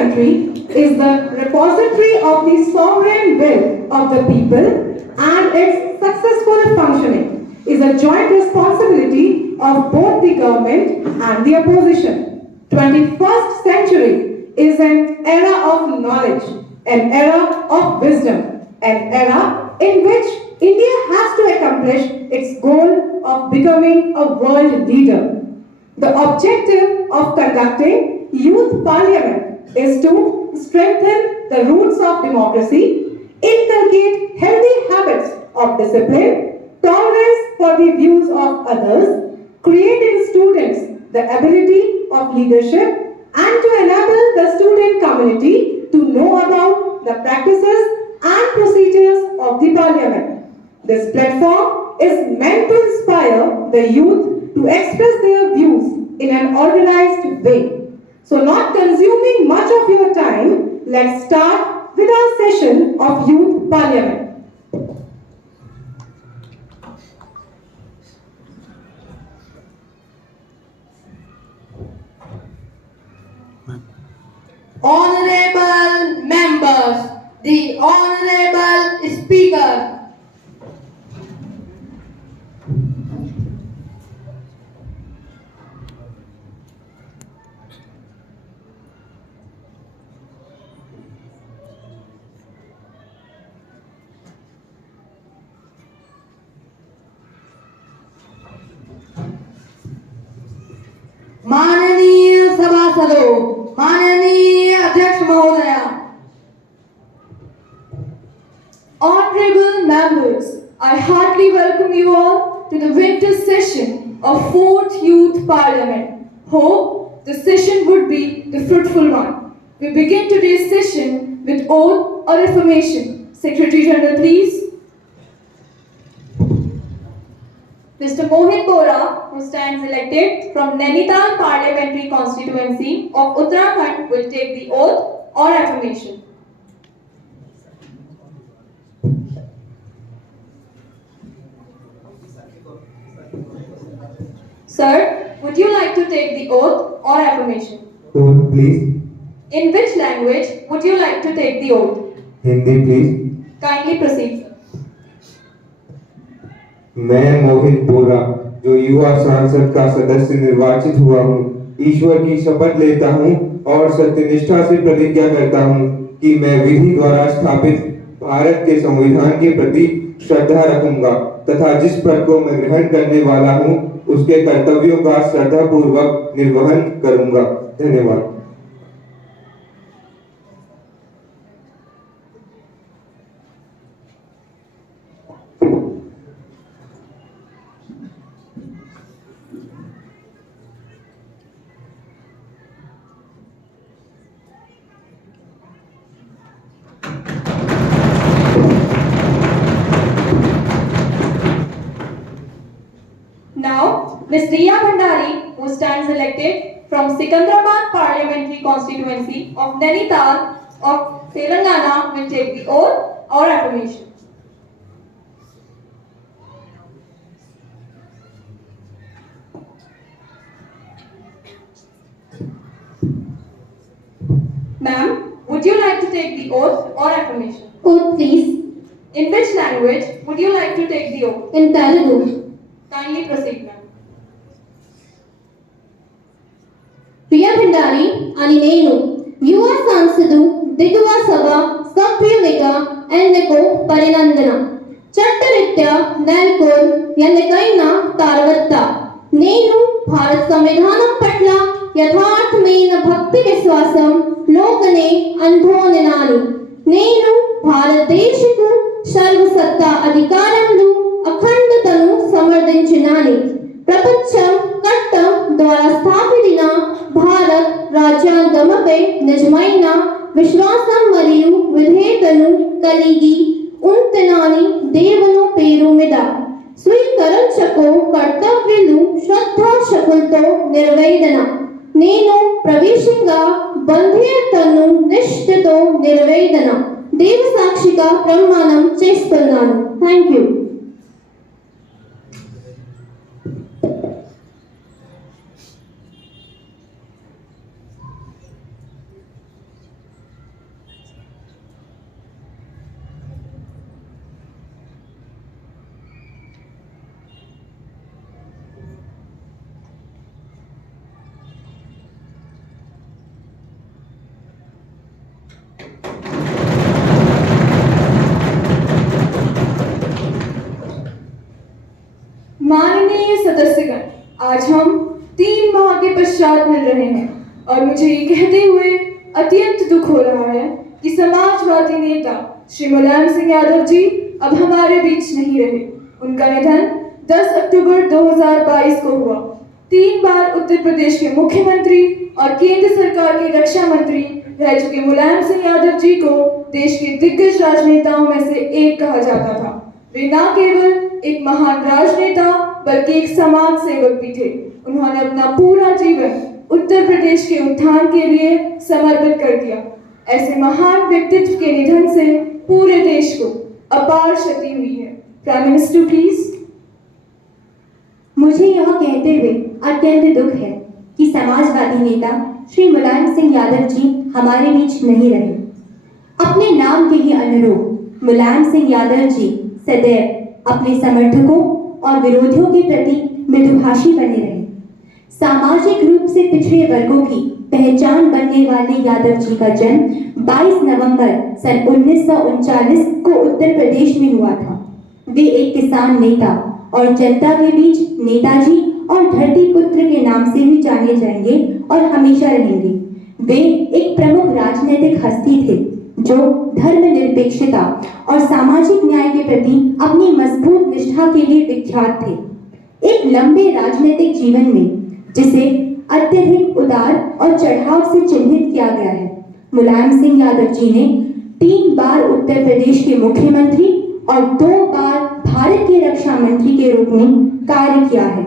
country is the repository of the sovereign will of the people, and its successful functioning is a joint responsibility of both the government and the opposition. 21st century is an era of knowledge, an era of wisdom, an era in which India has to accomplish its goal of becoming a world leader. The objective of conducting Youth Parliament is to strengthen the roots of democracy, inculcate healthy habits of discipline, tolerance for the views of others, create in students the ability of leadership, and to enable the student community to know about the practices and procedures of the Parliament. This platform is meant to inspire the youth to express their views in an organized way. So, not consuming much of your time, let's start with our session of Youth Parliament. Honorable members, the Honorable Speaker. माननीय सभासदों, माननीय अध्यक्ष महोदया, Honorable members, I heartily welcome you all to the winter session of 4th Youth Parliament. Hope the session would be the fruitful one. We begin today's session with oath or affirmation. Secretary General, please. Mr. Mohit Bora, who stands elected from Nainital Parliamentary Constituency of Uttarakhand, will take the oath or affirmation. Sir, would you like to take the oath or affirmation? Oath, please. In which language would you like to take the oath? Hindi, please. Kindly proceed, sir. मैं मोहित बोरा, जो युवा संसद का सदस्य निर्वाचित हुआ हूँ, ईश्वर की शपथ लेता हूँ और सत्यनिष्ठा से प्रतिज्ञा करता हूँ कि मैं विधि द्वारा स्थापित भारत के संविधान के प्रति श्रद्धा रखूंगा तथा जिस पद को मैं ग्रहण करने वाला हूँ उसके कर्तव्यों का श्रद्धापूर्वक निर्वहन करूंगा। धन्यवाद। Now, Ms. Riya Bhandari, who stands elected from Secunderabad Parliamentary Constituency of Nainital of Telangana, will take the oath or affirmation. Ma'am, would you like to take the oath or affirmation? Oath, please. In which language would you like to take the oath? In Telugu. Kindly proceed, ma'am. ప్రియ భిండారి అని నేను యువ సంసదు దిగువ సభ సభ్యునిగా ఎన్నికబడినందున చట్టరీత్యా నెలకు ఎన్నికైన తర్వాత నేను భారత సంవిధానం పట్ల యథార్థమైన భక్తి విశ్వాసం లోకనే అనుభవనాను. నేను భారతదేశకు సర్వసత్తా అధికారములు అఖండతను సమర్థించినాను. ప్రపంచం చట్టం ద్వారా స్థాపిత భారత రాజ్యాంగంపై నిజమైన విశ్వాసం మరియు విధేయతను కలిగి ఉంటున్నాను. దేవుని పేరు మీద స్వీకరించకు కర్తవ్యాలు శ్రద్ధాశక్తులతో నిర్వహణ. నేను ప్రవేశంగా బంధ్యతను నిష్ఠతో నిర్వహణ దేవ సాక్షిగా ప్రమాణం చేస్తున్నాను. Thank you. आदरणीय सदस्यगण, आज हम 3 माह के पश्चात मिल रहे हैं और मुझे ये कहते हुए अत्यंत दुख हो रहा है कि समाजवादी नेता श्री मुलायम सिंह यादव जी अब हमारे बीच नहीं रहे। उनका निधन 10 अक्टूबर 2022 को हुआ। 3 बार उत्तर प्रदेश के मुख्यमंत्री और केंद्र सरकार के रक्षा मंत्री रह चुके मुलायम सिंह यादव जी को देश के दिग्गज राजनेताओं में से एक कहा जाता था। वे न केवल एक महान राजनेता बल्कि एक समाज सेवक भी थे। उन्होंने अपना पूरा जीवन उत्तर प्रदेश के उत्थान के लिए समर्पित कर दिया। ऐसे महान व्यक्तित्व के निधन से पूरे देश को अपार क्षति हुई है। Prime minister please. मुझे यह कहते हुए अत्यंत दुख है कि समाजवादी नेता श्री मुलायम सिंह यादव जी हमारे बीच नहीं रहे। अपने नाम के ही अनुरूप मुलायम सिंह यादव जी सदैव अपने समर्थकों और विरोधियों के प्रति मृदुभाषी बने रहे। सामाजिक रूप से पिछड़े वर्गों की पहचान बनने वाले यादव जी का जन्म 22 नवंबर सन 1939 को उत्तर प्रदेश में हुआ था। वे एक किसान नेता और जनता के बीच नेताजी और धरती पुत्र के नाम से भी जाने जाएंगे और हमेशा रहेंगे। वे एक प्रमुख राजनीतिक हस्ती थे जो धर्मनिरपेक्षता और सामाजिक न्याय के प्रति अपनी मजबूत निष्ठा के लिए विख्यात थे। एक लंबे राजनीतिक जीवन में जिसे अत्यधिक उतार और चढ़ाव से चिन्हित किया गया है, मुलायम सिंह यादव जी ने 3 बार उत्तर प्रदेश के मुख्यमंत्री और 2 बार भारत के रक्षा मंत्री के रूप में कार्य किया है।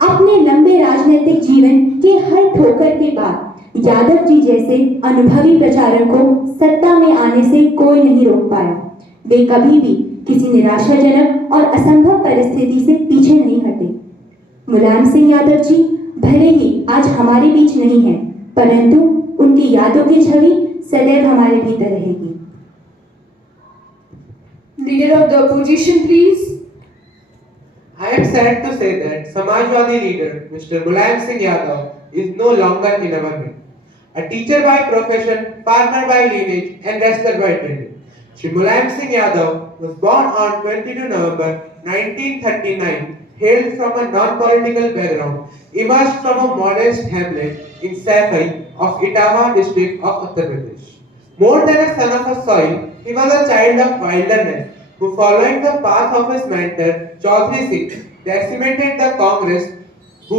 अपने लंबे राजनीतिक जीवन के हर ठोकर के बाद यादव जी जैसे अनुभवी प्रचारक को सत्ता में आने से कोई नहीं रोक पाया। वे कभी भी किसी निराशाजनक और असंभव परिस्थिति से पीछे नहीं हटे। मुलायम सिंह यादव जी भले ही आज हमारे बीच नहीं है, परंतु उनकी यादों की छवि सदैव हमारे भीतर रहेगी। Leader of the opposition please. I am sad to say that Samajwadi leader Mr. Mulayam Singh Yadav is no longer in our midst. A teacher by profession, farmer by lineage, and wrestler by training, Shri Mulayam Singh Yadav was born on 22 November 1939, hailed from a non-political background, emerged from a modest hamlet in Saifai of Etawah district of Uttar Pradesh. More than a son of a soil, he was a child of wilderness who, following the path of his mentor Chaudhry Singh, decimated the Congress who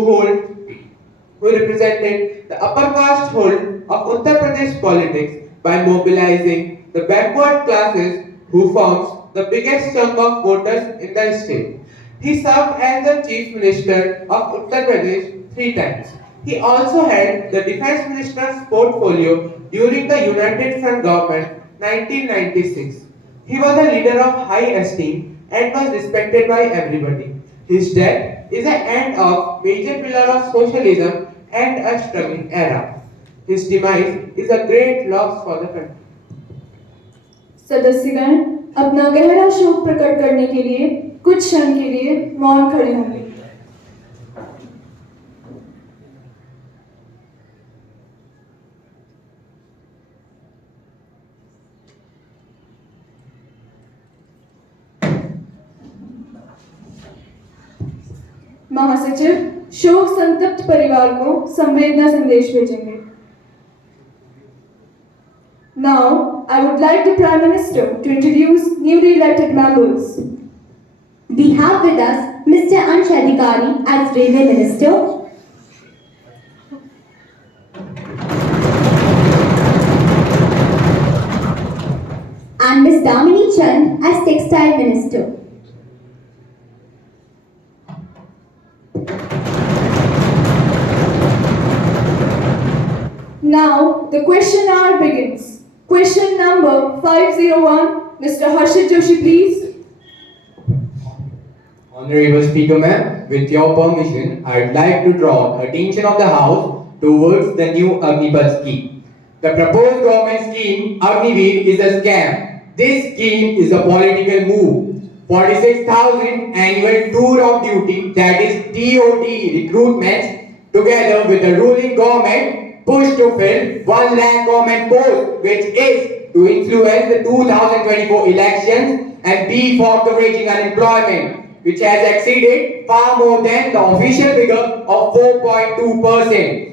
represented the upper caste hold of Uttar Pradesh politics by mobilizing the backward classes who forms the biggest chunk of voters in the state. He served as the chief minister of Uttar Pradesh 3 times. He also had the defense minister's portfolio during the United Front government 1996. He was a leader of high esteem and was respected by everybody. His death is an end of major pillar of socialism and a struggling era. His demise is a great loss for the country. सदस्यगण अपना गहरा शोक प्रकट करने के लिए कुछ क्षण के लिए मौन खड़े होंगे। महासचिव शोक संतप्त परिवार को संवेदना संदेश भेजेंगे। Now, I would like the Prime Minister to introduce newly elected members. We have with us Mr. Ansh Adhikari as Railway Minister, and Ms. Damini Chand as Textile Minister. Now, the question hour begins. Question number 501, Mr. Harshit Joshi, please. Honorable Speaker Ma'am, with your permission, I'd like to draw attention of the House towards the new Agnipath scheme. The proposed government scheme, Agniveer, is a scam. This scheme is a political move. 46,000 annual tour of duty, that is TOD recruitments, together with the ruling government, push to fill 1 lakh government post, which is to influence the 2024 elections and B for encouraging unemployment. which has exceeded far more than the official figure of 4.2%.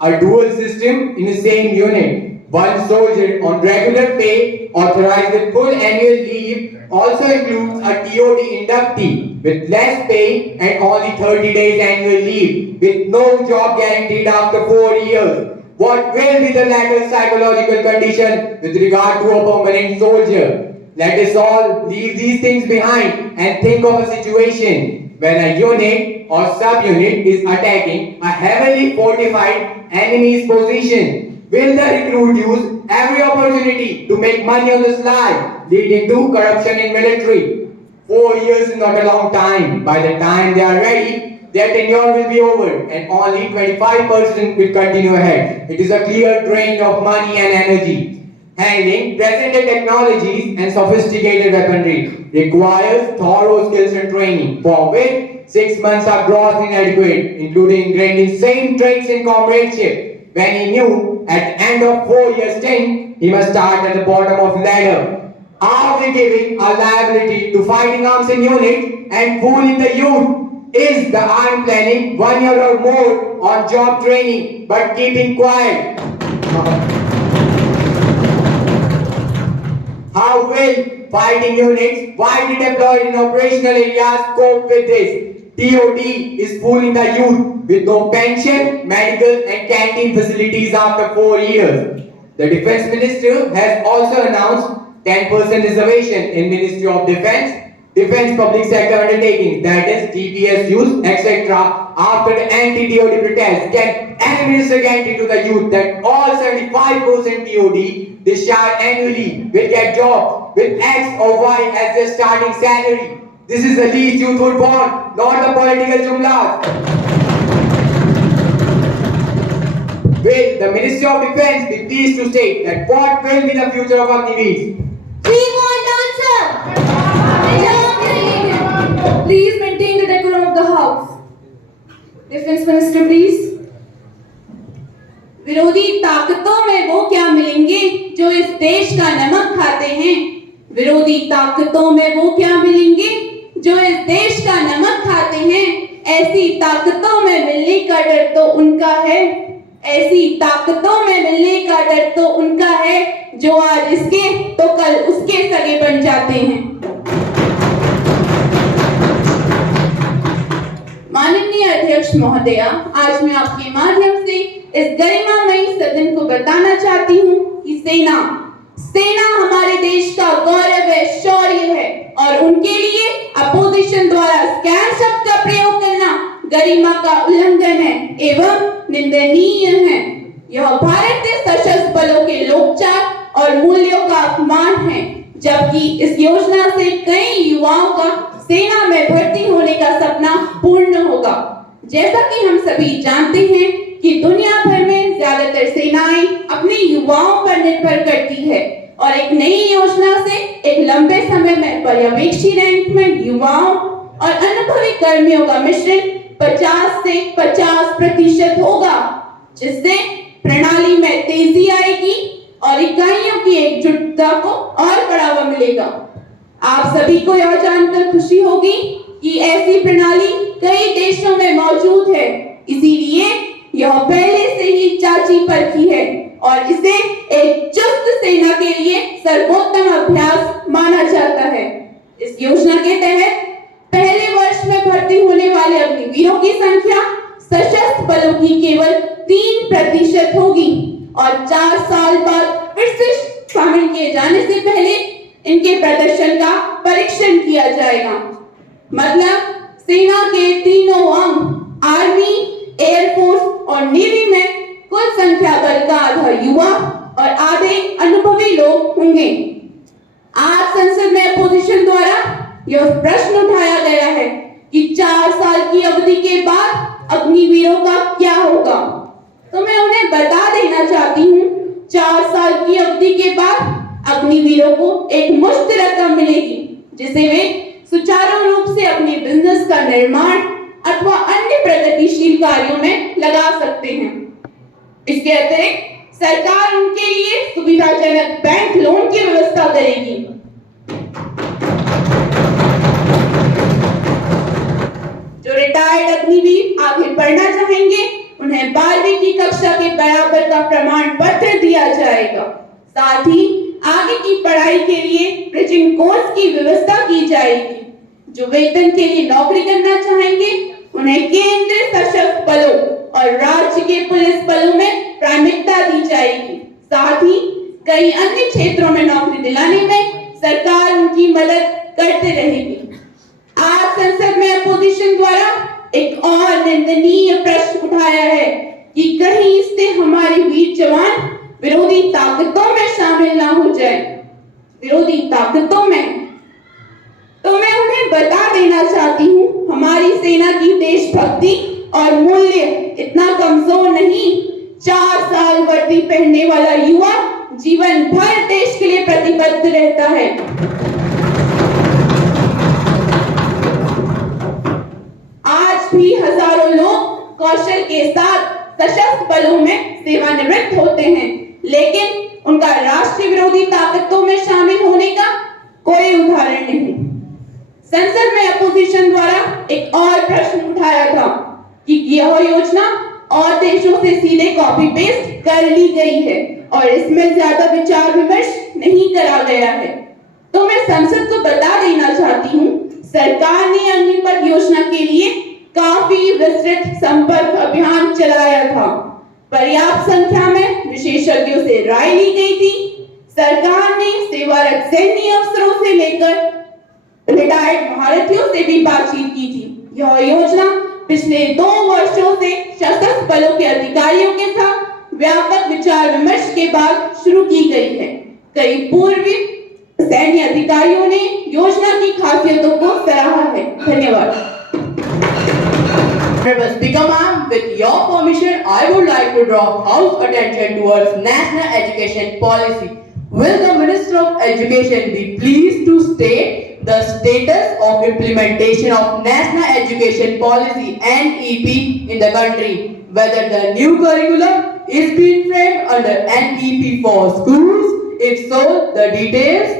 A dual system in the same unit. One soldier on regular pay authorized with full annual leave also includes a TOD inductee with less pay and only 30 days annual leave with no job guaranteed after 4 years. What will be the latter psychological condition with regard to a permanent soldier? Let us all leave these things behind and think of a situation when a unit or subunit is attacking a heavily fortified enemy's position. Will the recruit use every opportunity to make money on the sly, leading to corruption in military? 4 years is not a long time. By the time they are ready, their tenure will be over and only 25% will continue ahead. It is a clear drain of money and energy. Handling present-day technologies and sophisticated weaponry requires thorough skills and training, for which 6 months are grossly inadequate, including ingrained in same traits in comradeship. When he knew at the end of 4 years' stint, he must start at the bottom of the ladder. Are we giving a liability to fighting arms in unit and fooling the youth? Is the army planning 1 year or more on job training but keeping quiet? How will fighting units widely deployed in operational areas cope with this? TOD is fooling the youth with no pension, medical and canteen facilities after 4 years. The Defence Minister has also announced 10% reservation in Ministry of Defence, Defence Public Sector Undertakings, that is TPSUs, etc. After the anti-TOD protest, can any minister guarantee to the youth that all 75% TOD discharged annually will get jobs with X or Y as their starting salary? This is the least youth would want, not the political jumlas. Will the Ministry of Defence be pleased to state that what will be the future of Agniveer? We want answer. Please maintain the decorum of the House. Defense Minister, please. विरोधी ताकतों में वो क्या मिलेंगे जो इस देश का नमक खाते हैं? विरोधी ताकतों में वो क्या मिलेंगे जो इस देश का नमक खाते हैं? ऐसी ताकतों में मिलने का डर तो उनका है, ऐसी ताकतों में मिलने का डर तो उनका है जो आज इसके तो कल उसके सगे बन जाते हैं। माननीय अध्यक्ष महोदया, आज मैं आपके माध्यम से इस गरिमामयी सदन को बताना चाहती हूँ कि सेना हमारे देश का गौरव है, शौर्य है और उनके लिए अपोजिशन द्वारा स्कैम शब्द का प्रयोग करना गरिमा का उल्लंघन है एवं निंदनीय है। यह भारतीय सशस्त्र बलों के लोकचार और मूल्यों का अपमान है, जबकि इस योजना से कई युवाओं का सेना में भर्ती होने का सपना पूर्ण होगा। जैसा कि हम सभी जानते हैं कि दुनिया भर में ज्यादातर सेनाएं अपने युवाओं पर निर्भर करती है और एक नई योजना से एक लंबे समय में पर्यवेक्षी रैंक में युवाओं और अनुभवी कर्मियों का मिश्रण 50 से 50% होगा, जिससे प्रणाली में तेजी आएगी और इकाइयों की एकजुटता को और बढ़ावा मिलेगा। आप सभी को यह जानकर खुशी होगी कि ऐसी प्रणाली कई देशों में मौजूद है, इसीलिए यह पहले से ही चाची परखी है और इसे एक चुस्त सेना के लिए सर्वोत्तम अभ्यास माना जाता है। इस योजना के तहत पहले वर्ष में भर्ती होने वाले अग्निवीरों की संख्या सशस्त्र बलों की केवल 3% होगी और 4 साल बाद फिर से शामिल किए जाने से पहले इनके प्रदर्शन का परीक्षण किया जाएगा। मतलब सेना के तीनों अंग आर्मी, एयरफोर्स और नेवी में कुल संख्या बल का आधा युवा और आधे अनुभवी लोग होंगे। आज संसद में अपोजिशन द्वारा यह प्रश्न उठाया गया है कि 4 साल की अवधि के बाद अग्निवीरों का क्या होगा, तो मैं उन्हें बता देना चाहती हूँ 4 साल की अवधि के बाद अग्निवीरों को एक मुश्त रकम मिलेगी, जिसे वे सुचारू रूप से अपने बिजनेस का निर्माण अथवा अन्य प्रगतिशील कार्यों में लगा सकते हैं। इसके अतिरिक्त सरकार उनके लिए सुविधाजनक बैंक लोन की व्यवस्था करेगी। रिटायर्ड अग्निवीर आगे पढ़ना चाहेंगे, उन्हें 12वीं की कक्षा के बराबर का प्रमाण पत्र दिया जाएगा। साथ ही आगे की पढ़ाई के लिए ब्रिजिंग कोर्स की व्यवस्था की जाएगी। जो वेतन के लिए नौकरी करना चाहेंगे, उन्हें केंद्रीय सशस्त्र बलों और राज्य के पुलिस बलों में प्राथमिकता दी जाएगी। साथ ही कई अन्य क्षेत्रों में नौकरी दिलाने में सरकार उनकी मदद करते रहेगी। आज संसद में अपोजिशन द्वारा एक और निंदनीय प्रश्न उठाया है कि कहीं इससे हमारे वीर जवान विरोधी ताकतों में शामिल ना हो जाए। विरोधी ताकतों में तो मैं उन्हें बता देना चाहती हूँ, हमारी सेना की देशभक्ति और मूल्य इतना कमजोर नहीं। 4 साल वर्दी पहनने वाला युवा जीवन भर देश के लिए प्रतिबद्ध रहता है। आज भी हजारों लोग कौशल के साथ सशस्त्र बलों में सेवानिवृत्त होते हैं, लेकिन उनका राष्ट्र विरोधी ताकतों में शामिल होने का कोई उदाहरण नहीं। संसद में अपोजिशन द्वारा एक और प्रश्न उठाया था कि यह योजना और देशों से सीधे कॉपी पेस्ट कर ली गई है और इसमें ज्यादा विचार विमर्श नहीं करा गया है। तो मैं संसद को बता देना चाहती हूँ, सरकार ने अग्निपथ योजना के लिए काफी विस्तृत संपर्क अभियान चलाया था। पर्याप्त संख्या में विशेषज्ञों से राय ली गई थी। सरकार ने सेवारत सैन्य अफसरों से लेकर रिटायर्ड भारतीयों से भी बातचीत की थी। यह योजना पिछले 2 वर्षों से सशस्त्र बलों के अधिकारियों के साथ व्यापक विचार विमर्श के बाद शुरू की गई है। कई पूर्व सैन्य अधिकारियों ने योजना की खासियतों को सराहा है। धन्यवाद। Honorable Speaker Ma'am, with your permission, I would like to draw House attention towards National Education Policy. Will the Minister of Education be pleased to state the status of implementation of National Education Policy NEP in the country? Whether the new curriculum is being framed under NEP for schools? If so, the details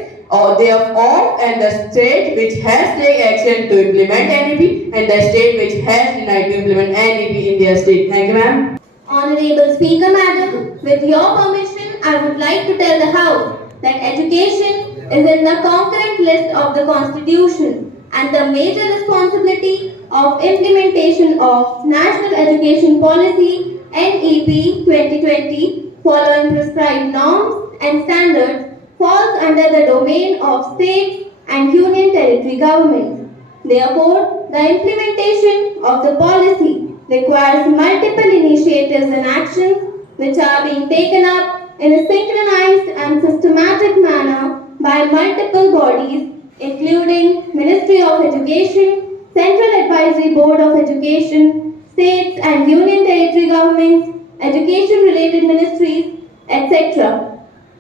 thereof, and the state which has taken action to implement NEP and the state which has denied to implement NEP in their state. Thank you, ma'am. Honorable Speaker Madam, with your permission, I would like to tell the House that education is in the concurrent list of the Constitution and the major responsibility of implementation of National Education Policy NEP 2020 following prescribed norms and standards falls under the domain of states and union territory governments. Therefore, the implementation of the policy requires multiple initiatives and actions which are being taken up in a synchronized and systematic manner by multiple bodies including Ministry of Education, Central Advisory Board of Education, states and union territory governments, education-related ministries, etc.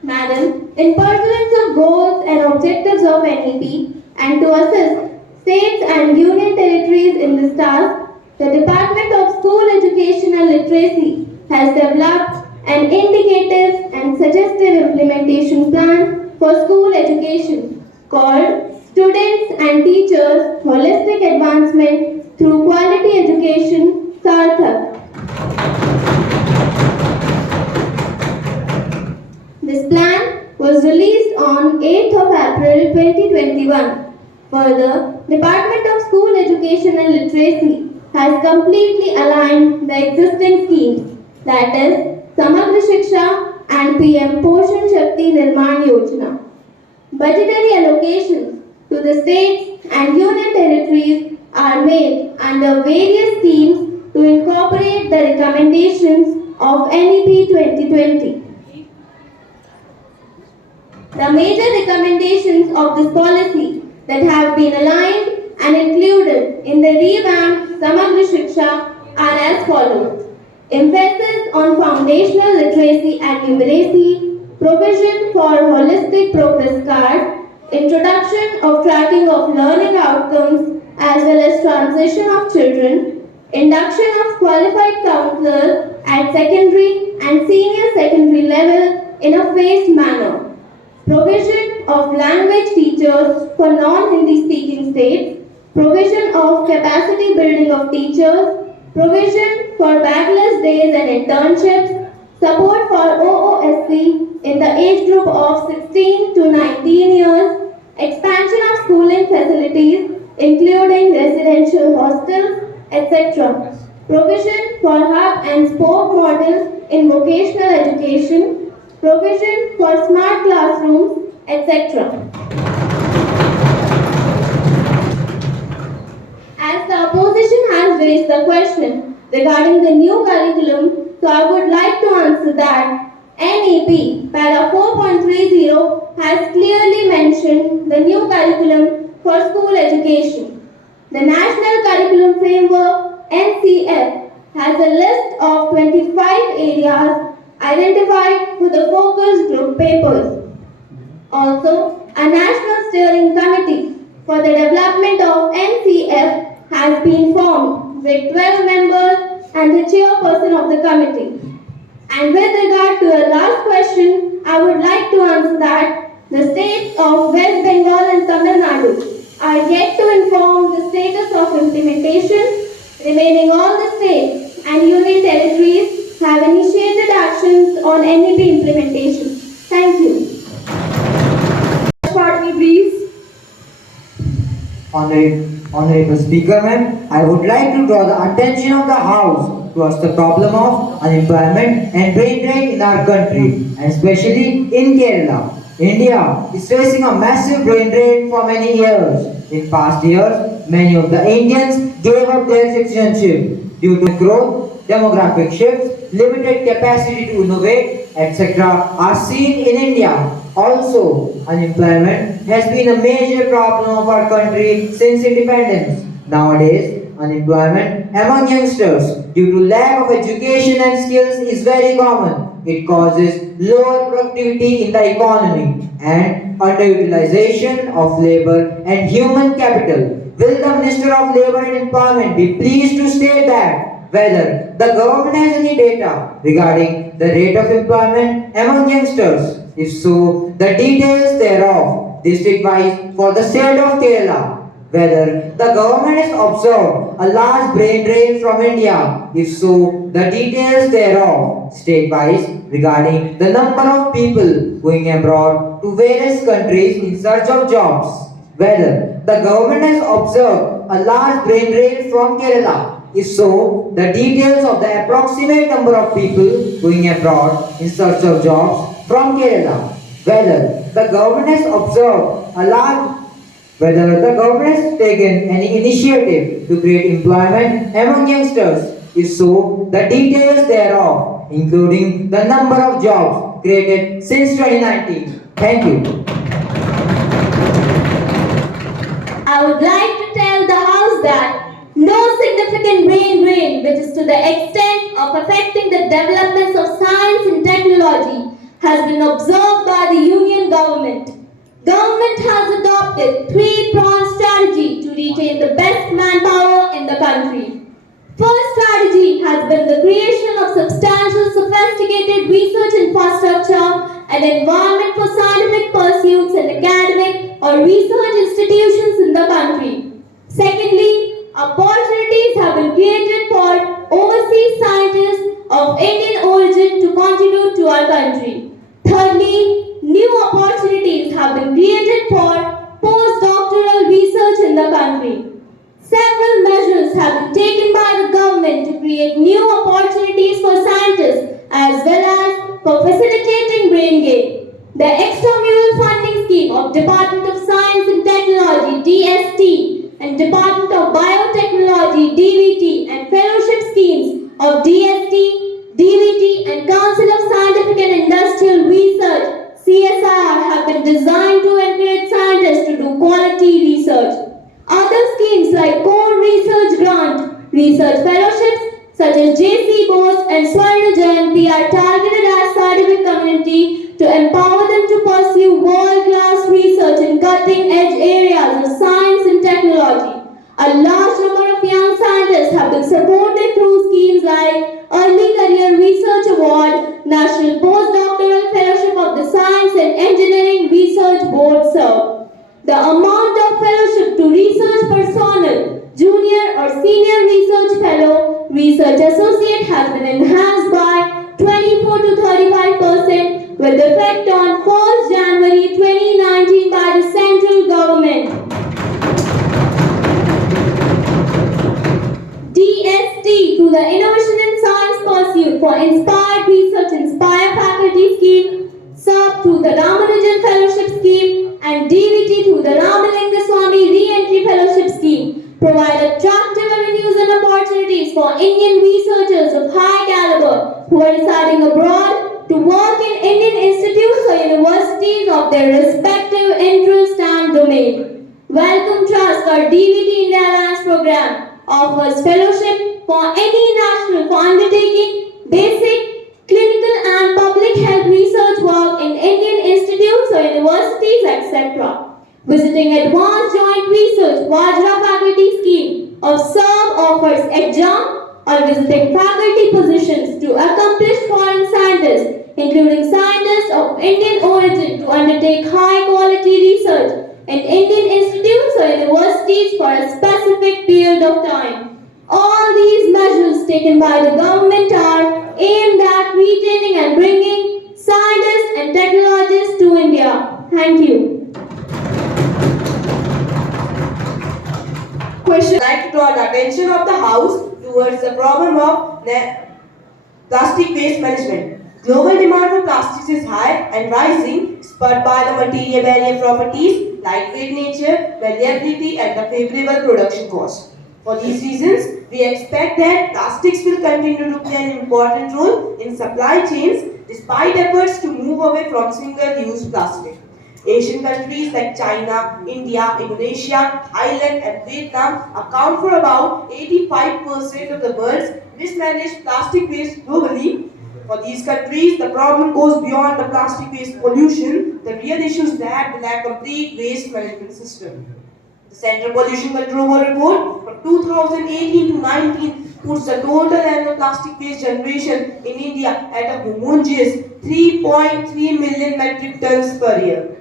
Madam, in pursuance of goals and objectives of NEP and to assist states and union territories in this task, the Department of School Education and Literacy has developed an indicative and suggestive implementation plan for school education called Students and Teachers Holistic Advancement Through Quality Education Sarthak. This plan was released on 8th of April 2021. Further, Department of School Education and Literacy has completely aligned the existing schemes, that is, Samagra Shiksha and PM Poshan Shakti Nirman Yojana. Budgetary allocations to the states and union territories are made under various schemes to incorporate the recommendations of NEP 2020. The major recommendations of this policy that have been aligned and included in the revamped Samagra Shiksha are as follows. Emphasis on foundational literacy and numeracy, provision for holistic progress card, introduction of tracking of learning outcomes as well as transition of children, induction of qualified counselors at secondary and senior secondary level in a phased manner, provision of language teachers for non-Hindi speaking states, provision of capacity building of teachers, provision for backless days and internships, support for OOSC in the age group of 16 to 19 years, expansion of schooling facilities including residential hostels, etc. Provision for hub and spoke model in vocational education, provision for smart classrooms, etc. As the opposition has raised the question regarding the new curriculum, so I would like to answer that NEP para 4.30 has clearly mentioned the new curriculum for school education. The National Curriculum Framework NCF has a list of 25 areas identified for the focus group papers. Also, a National Steering Committee for the development of NCF has been formed with 12 members and the chairperson of the committee. And with regard to your last question, I would like to answer that the states of West Bengal and Tamil Nadu are yet to inform the status of implementation. Remaining all the states and union territories have initiated actions on NEP implementation. Thank you. Party, please. Honorable Speaker, ma'am, I would like to draw the attention of the House towards the problem of unemployment and brain drain in our country, and especially in Kerala. India is facing a massive brain drain for many years. In past years, many of the Indians gave up their citizenship due to growth, demographic shifts, limited capacity to innovate, etc. are seen in India. Also, unemployment has been a major problem of our country since independence. Nowadays, unemployment among youngsters due to lack of education and skills is very common. It causes lower productivity in the economy and underutilization of labor and human capital. Will the Minister of Labor and Employment be pleased to state that whether the government has any data regarding the rate of employment among youngsters? If so, the details thereof, district-wise for the state of Kerala. Whether the government has observed a large brain drain from India. If so, the details thereof, state-wise, regarding the number of people going abroad to various countries in search of jobs. Whether the government has observed a large brain drain from Kerala. If so, the details of the approximate number of people going abroad in search of jobs from Kerala. Whether the government has observed a large Whether the government has taken any initiative to create employment among youngsters. If so, the details thereof, including the number of jobs created since 2019. Thank you. I would like to tell the House that no significant brain drain which is to the extent of affecting the developments of science and technology has been observed by the Union government. Government has adopted three-pronged strategy to retain the best manpower in the country. First strategy has been the creation of substantial sophisticated research infrastructure and environment for scientific pursuits and academic or research institutions in the country. Secondly, opportunities have been created for overseas scientists of Indian origin to contribute to our country. Thirdly, new opportunities have been created for postdoctoral research in the country. Several measures have been taken by the government to create new opportunities for scientists as well as for facilitating brain gain. The extramural funding scheme of Department of Science and Technology DST and Department of Biotechnology DVT and fellowship schemes of DST, DVT and Council of Scientific and Industrial Research CSIR have been designed to encourage scientists to do quality research. Other schemes like Core Research Grant, Research Fellowships such as JC Bose and Swarna Jayanti are targeted at scientific community to empower them to pursue world-class research in cutting-edge areas of science and technology. A large number of young scientists have been supported through schemes like Early Career Research Award, National Postdoctoral Fellowship of the Science and Engineering Research Board served. The amount of fellowship to research personnel on 1st January 2019 by the central government. DST through the Innovation in Science Pursuit for Inspired Research Inspire Faculty Scheme, SUB through the Ramanujan Fellowship Scheme, and DVT through the Ramalinga Swami Re-Entry Fellowship Scheme provide attractive avenues and opportunities for Indian researchers of high caliber who are residing abroad to work in Indian institutes or universities of their respective interest and domain. Welcome Trust or DVT India Alliance program offers fellowship for any national for undertaking basic, clinical and public health research work in Indian institutes or universities, etc. Visiting Advanced Joint Research Vajra Faculty Scheme of SUB offers exam or visiting faculty positions to accomplished foreign scientists, including scientists of Indian origin, to undertake high quality research in Indian institutes or universities for a specific period of time. All these measures taken by the government are aimed at retaining and bringing scientists and technologists to India. Thank you. Question. I'd like to draw the attention of the House towards the problem of plastic waste management. Global demand for plastics is high and rising, spurred by the material barrier properties, lightweight nature, malleability, and the favorable production cost. For these reasons, we expect that plastics will continue to play an important role in supply chains despite efforts to move away from single-use plastic. Asian countries like China, India, Indonesia, Thailand, and Vietnam account for about 85% of the world's mismanaged plastic waste globally. For these countries, the problem goes beyond the plastic waste pollution. The real issue is that they lack a complete waste management system. The Central Pollution Control Board report from 2018 to 19 puts the total annual plastic waste generation in India at a humongous 3.3 million metric tons per year.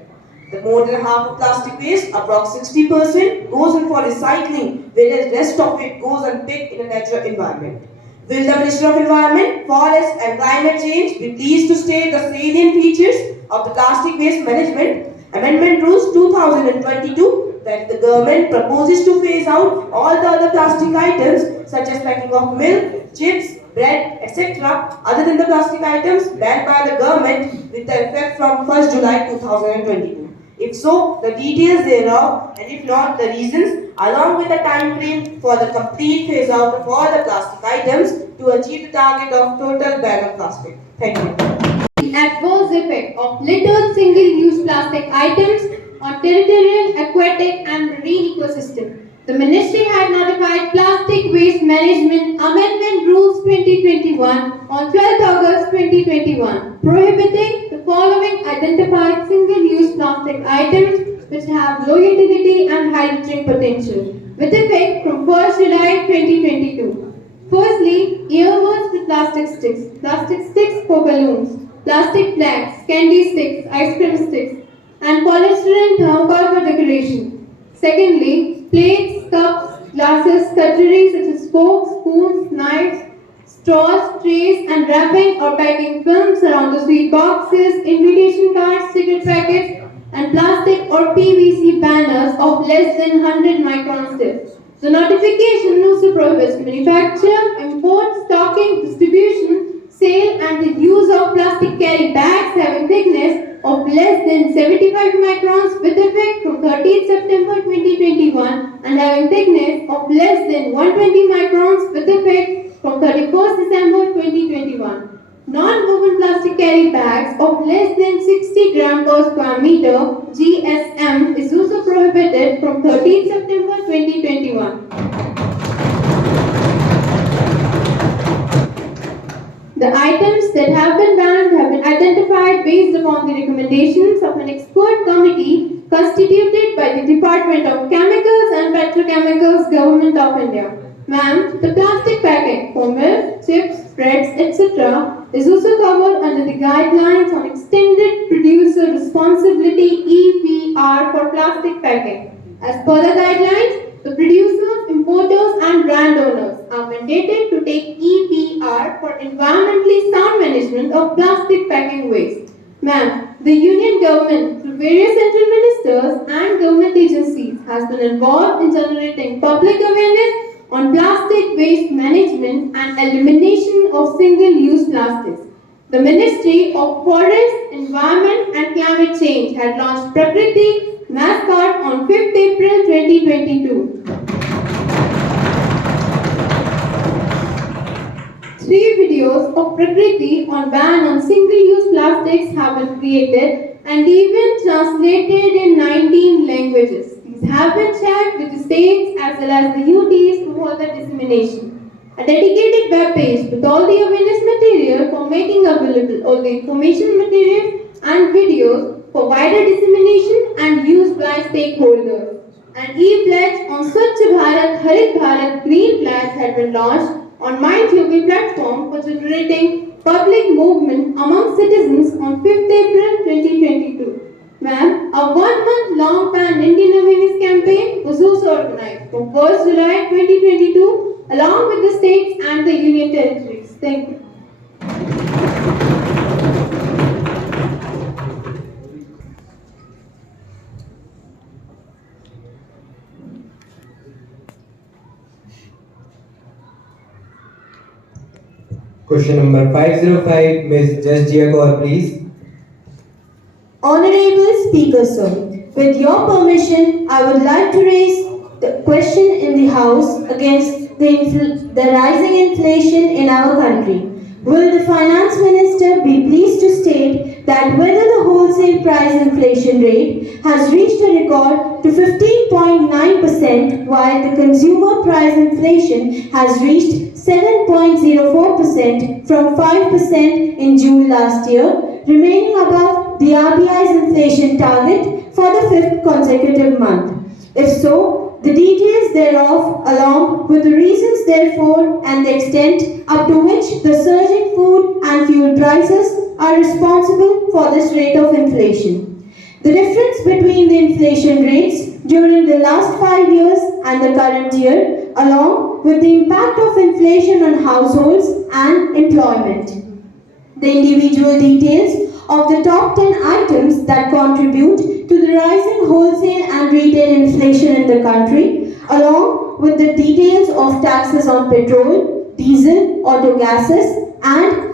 The more than half of plastic waste, approximately 60%, goes in for recycling, whereas the rest of it goes unpicked in a natural environment. Will the Minister of Environment, Forest and Climate Change be pleased to state the salient features of the Plastic Waste Management Amendment Rules 2022 that the government proposes to phase out all the other plastic items such as packing of milk, chips, bread, etc. other than the plastic items banned by the government with the effect from 1st July 2022. If so, the details thereof, and if not, the reasons, along with the time frame for the complete phase out of all the plastic items to achieve the target of total ban of plastic. Thank you. The adverse effect of littered single-use plastic items on territorial, aquatic and marine ecosystem. The Ministry had notified Plastic Waste Management Amendment Rules 2021 on 12th August 2021, prohibiting the following identified single-use plastic items which have low utility and high littering potential, with effect from 1st July 2022. Firstly, earbuds with plastic sticks for balloons, plastic flags, candy sticks, ice cream sticks, and polystyrene thermocol for decoration. Secondly, plates, cups, glasses, cutlery such as forks, spoons, knives, straws, trays, and wrapping or packing films around the sweet boxes, invitation cards, cigarette packets, and plastic or PVC banners of less than 100 microns thick. The notification also prohibits manufacture, import, stocking, distribution, sale, and the use of plastic carry bags having thickness of less than 75 microns with effect from 30th September 2021 and having thickness of less than 120 microns with effect from 31st December 2021. Non-woven plastic carry bags of less than 60 gram per square meter GSM is also prohibited from 13th September 2021. The items that have been banned have been identified based upon the recommendations of an expert committee constituted by the Department of Chemicals and Petrochemicals, Government of India. Ma'am, the plastic packing for milk, chips, breads, etc. is also covered under the guidelines on Extended Producer Responsibility EPR for plastic packing. As per the guidelines, the producers, importers and brand owners are mandated to take EPR for environmentally sound management of plastic packing waste. Ma'am, the Union government, through various central ministers and government agencies, has been involved in generating public awareness on plastic waste management and elimination of single-use plastics. The Ministry of Forest, Environment and Climate Change had launched Prakriti mascot on 5th April 2022. 3 videos of Prakriti on ban on single-use plastics have been created and even translated in 19 languages. These have been shared with the states as well as the UTs for the dissemination. A dedicated web page with all the awareness material for making available all the information materials and videos for wider dissemination and use by stakeholders. An e-pledge on Swachh Bharat, Harit Bharat Green Pledge had been launched on MyGlobe platform for generating public movement among citizens on 5th April 2022. Ma'am, a 1-month-long pan-Indian awareness campaign was also organized from 1st July 2022 along with the states and the union territories. Thank you. Question number 505, Ms. Jasjia Kaur, please. Honorable Speaker, sir, with your permission, I would like to raise the question in the House against the rising inflation in our country. Will the Finance Minister be pleased to state that whether the wholesale price inflation rate has reached a record to 15.9% while the consumer price inflation has reached 7.04% from 5% in June last year, remaining above the RBI's inflation target for the 5th consecutive month? If so, the details thereof, along with the reasons therefore and the extent up to which the surging food and fuel prices are responsible for this rate of inflation. The difference between the inflation rates during the last 5 years and the current year, along with the impact of inflation on households and employment. The individual details of the top 10 items that contribute to the rising wholesale and retail inflation in the country, along with the details of taxes on petrol, diesel, auto gases, and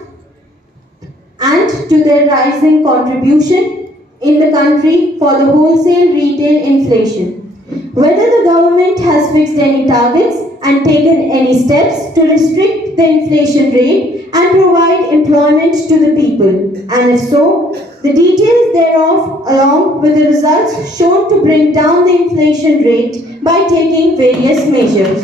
to their rising contribution in the country for the wholesale retail inflation. Whether the government has fixed any targets and taken any steps to restrict the inflation rate and provide employment to the people, and if so, the details thereof along with the results shown to bring down the inflation rate by taking various measures.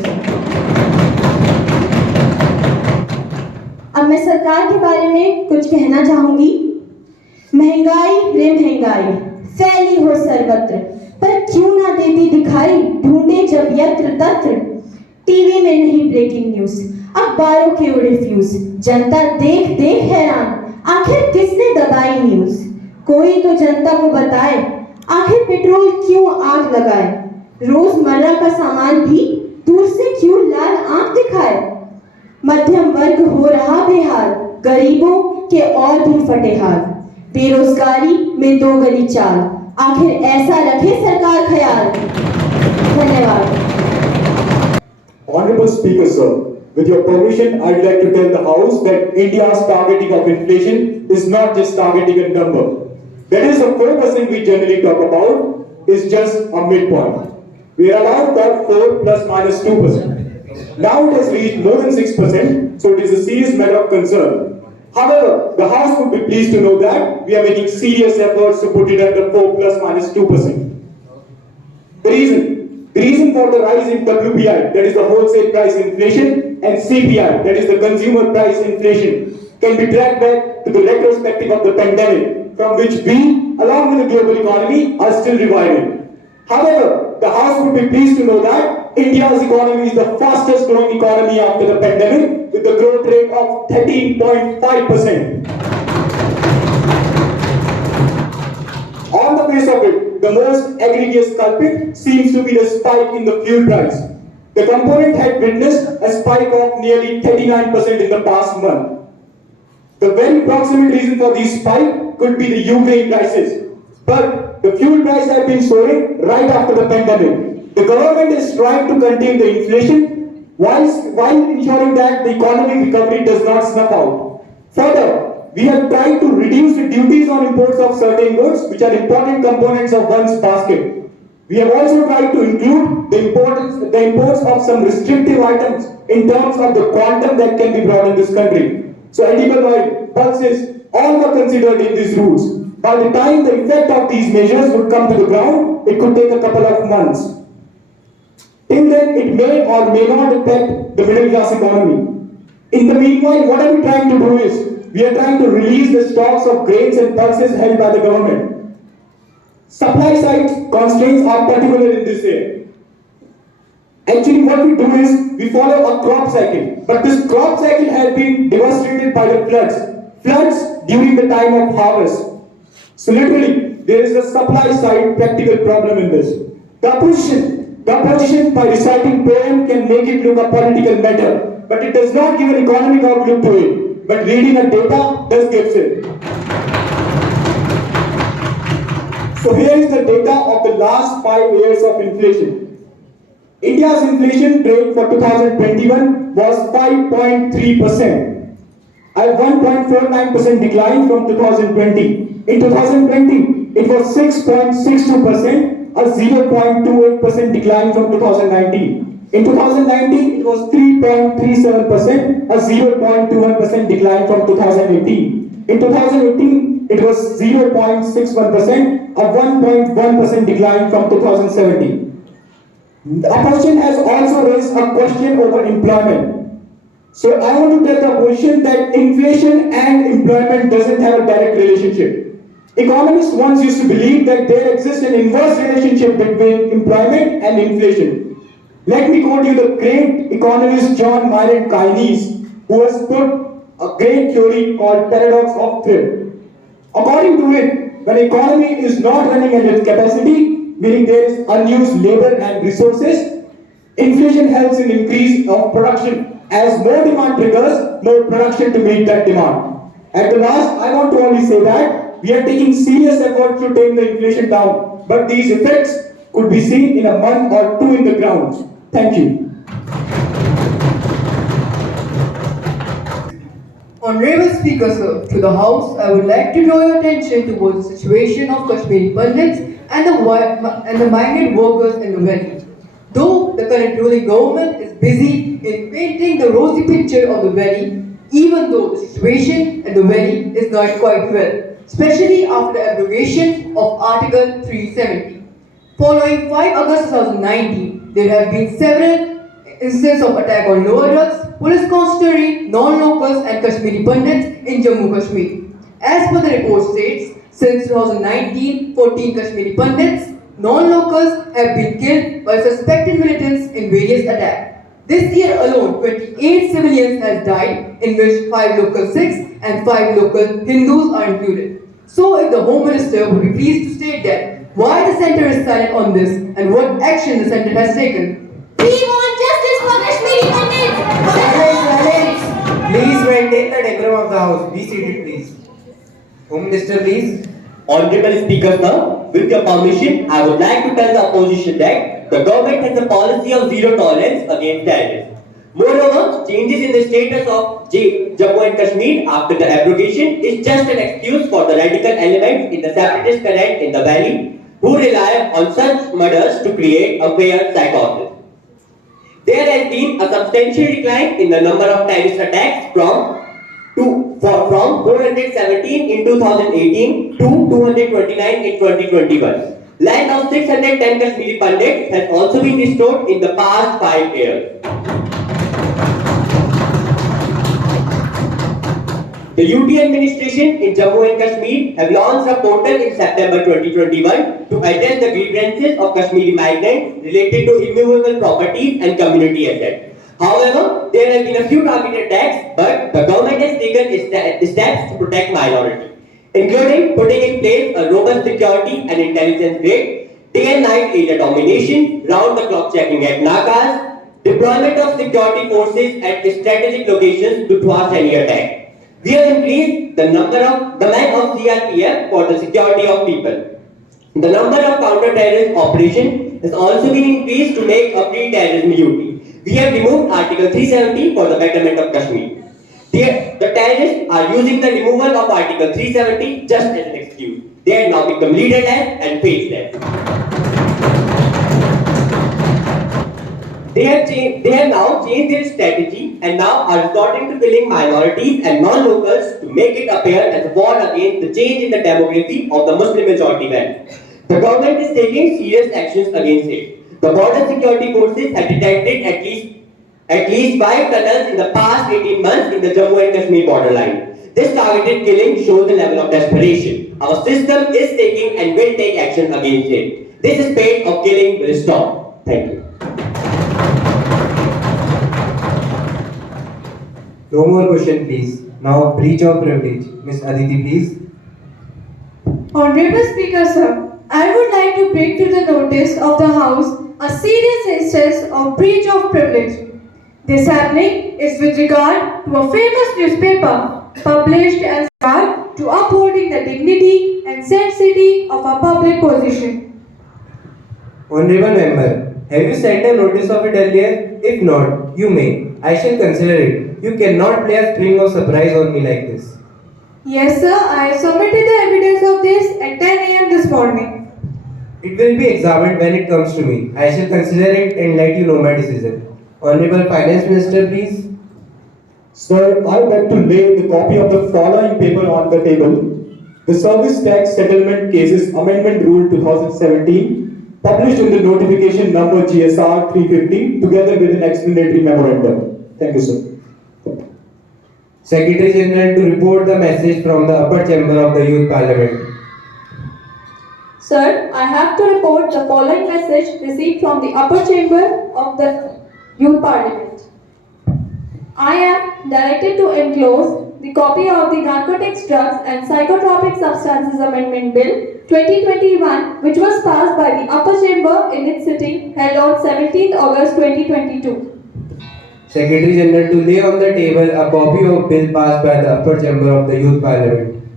अब मैं सरकार के बारे में कुछ कहना चाहूंगी। महंगाई रे महंगाई फैली हो सर्वत्र, पर क्यों ना देती दिखाई, ढूंढे जब यत्र तत्र। टीवी में नहीं ब्रेकिंग न्यूज, अखबारों के उड़े फ्यूज, जनता देख देख हैरान, आखिर किसने दबाई न्यूज? कोई तो जनता को बताए, आखिर पेट्रोल क्यों आग लगाए? रोजमर्रा का सामान भी दूर से क्यों लाल आंख दिखाए? मध्यम वर्ग हो रहा बेहाल, गरीबों के और भी फटे हाल, बेरोजगारी में दो गली चाल, आखिर ऐसा रखे सरकार ख्याल। धन्यवाद। Honorable Speaker, sir, with your permission, I'd like to tell the House that India's targeting of inflation is not just targeting a number. That is, the 4% we generally talk about is just a midpoint. We are allowed that 4 plus minus 2%. Now it has reached more than 6%, so it is a serious matter of concern. However, the House would be pleased to know that we are making serious efforts to put it under 4 plus minus 2%. The reason for the rise in WPI, that is the wholesale price inflation, and CPI, that is the consumer price inflation, can be tracked back to the retrospective of the pandemic, from which we, along with the global economy, are still reviving. However, the House would be pleased to know that India's economy is the fastest growing economy after the pandemic, with a growth rate of 13.5%. On the face of it, the most egregious culprit seems to be the spike in the fuel price. The component had witnessed a spike of nearly 39% in the past month. The very proximate reason for this spike could be the Ukraine crisis. But the fuel price has been soaring right after the pandemic. The government is trying to contain the inflation while ensuring that the economic recovery does not snuff out. Further, we have tried to reduce the duties on imports of certain goods which are important components of one's basket. We have also tried to include the imports of some restrictive items in terms of the quantum that can be brought in this country. So edible oil, pulses, all were considered in these rules. By the time the effect of these measures would come to the ground, it could take a couple of months. Till then, it may or may not affect the middle class economy. In the meanwhile, what are we trying to do is, we are trying to release the stocks of grains and pulses held by the government. Supply side constraints are particular in this area. Actually, what we do is, we follow a crop cycle. But this crop cycle has been devastated by the floods. Floods during the time of harvest. So literally, there is a supply side practical problem in this. The opposition by reciting poem can make it look a political matter, but it does not give an economic outlook to it. But reading a data does gives it. So here is the data of the last 5 years of inflation. India's inflation rate for 2021 was 5.3%, a 1.49% decline from 2020. In 2020, it was 6.62%, a 0.28% decline from 2019. In 2019, it was 3.37%, a 0.21% decline from 2018. In 2018, it was 0.61%, a 1.1% decline from 2017. The opposition has also raised a question over employment. So I want to tell the opposition that inflation and employment doesn't have a direct relationship. Economists once used to believe that there exists an inverse relationship between employment and inflation. Let me quote you the great economist John Maynard Keynes, who has put a great theory called paradox of thrift. According to it, when economy is not running at its capacity, meaning there is unused labor and resources, inflation helps in increase of production. As more demand triggers, more production to meet that demand. At the last, I want to only say that we are taking serious efforts to tame the inflation down, but these effects could be seen in a month or two in the ground. Thank you. Honorable Speaker, sir, to the House, I would like to draw your attention towards the situation of Kashmiri Pandits and the migrant workers in the valley. Though the current ruling government is busy in painting the rosy picture of the valley, even though the situation in the valley is not quite well, especially after the abrogation of Article 370. Following 5 August 2019, there have been several instances of attack on lower drugs, police constitutory, non-locals and Kashmiri Pandits in Jammu Kashmir. As per the report states, since 2019, 14 Kashmiri Pandits, non-locals have been killed by suspected militants in various attacks. This year alone, 28 civilians has died, in which 5 local Sikhs and 5 local Hindus are included. So if the Home Minister would be pleased to state that why the centre is silent on this and what action the centre has taken. We want justice for Kashmiri Pandits! Please maintain the decorum of the House. Be seated, please. Home Minister, please. Honorable Speaker, sir, with your permission, I would like to tell the opposition that the government has a policy of zero tolerance against terrorists. Moreover, changes in the status of Jammu and Kashmir after the abrogation is just an excuse for the radical elements in the separatist current in the valley who rely on such murders to create a fair psychosis. There has been a substantial decline in the number of terrorist attacks from 417 in 2018 to 229 in 2021. Land of 610 Kashmiri Pandits has also been restored in the past 5 years. The UT administration in Jammu and Kashmir have launched a portal in September 2021 to address the grievances of Kashmiri migrants related to immovable properties and community assets. However, there have been a few targeted attacks, but the government has taken steps to protect minorities, including putting in place a robust security and intelligence grid, day and night area domination, round-the-clock checking at Nakas, deployment of security forces at strategic locations to thwart any attack. We have increased the men of CRPF for the security of people. The number of counter-terrorist operations has also been increased to make a pre-terrorism duty. We have removed Article 370 for the betterment of Kashmir. The terrorists are using the removal of Article 370 just as an excuse. They have now become leaderless and faceless. They have now changed their strategy and now are resorting to killing minorities and non-locals to make it appear as a war against the change in the demography of the Muslim majority belt. The government is taking serious actions against it. The border security forces have detected at least 5 tunnels in the past 18 months in the Jammu and Kashmir borderline. This targeted killing shows the level of desperation. Our system is taking and will take action against it. This spate of killing will stop. Thank you. No more question, please. Now, breach of privilege. Miss Aditi, please. Honorable Speaker, sir, I would like to bring to the notice of the House a serious instance of breach of privilege. This happening is with regard to a famous newspaper published as regard to upholding the dignity and sanctity of a public position. Honorable Member, have you sent a notice of it earlier? If not, you may. I shall consider it. You cannot play a string of surprise on me like this. Yes, sir, I submitted the evidence of this at 10 a.m. this morning. It will be examined when it comes to me. I shall consider it and let you know my decision. Honorable Finance Minister, please. Sir, I beg to lay the copy of the following paper on the table. The Service Tax Settlement Cases Amendment Rule 2017, published in the notification number GSR 350, together with an explanatory memorandum. Thank you, sir. Secretary General to report the message from the upper chamber of the Youth Parliament. Sir, I have to report the following message received from the upper chamber of the Youth Parliament. I am directed to enclose the copy of the Narcotics, Drugs and Psychotropic Substances Amendment Bill 2021, which was passed by the upper chamber in its sitting held on 17th August 2022. Secretary General to lay on the table a copy of bill passed by the upper chamber of the Youth Parliament.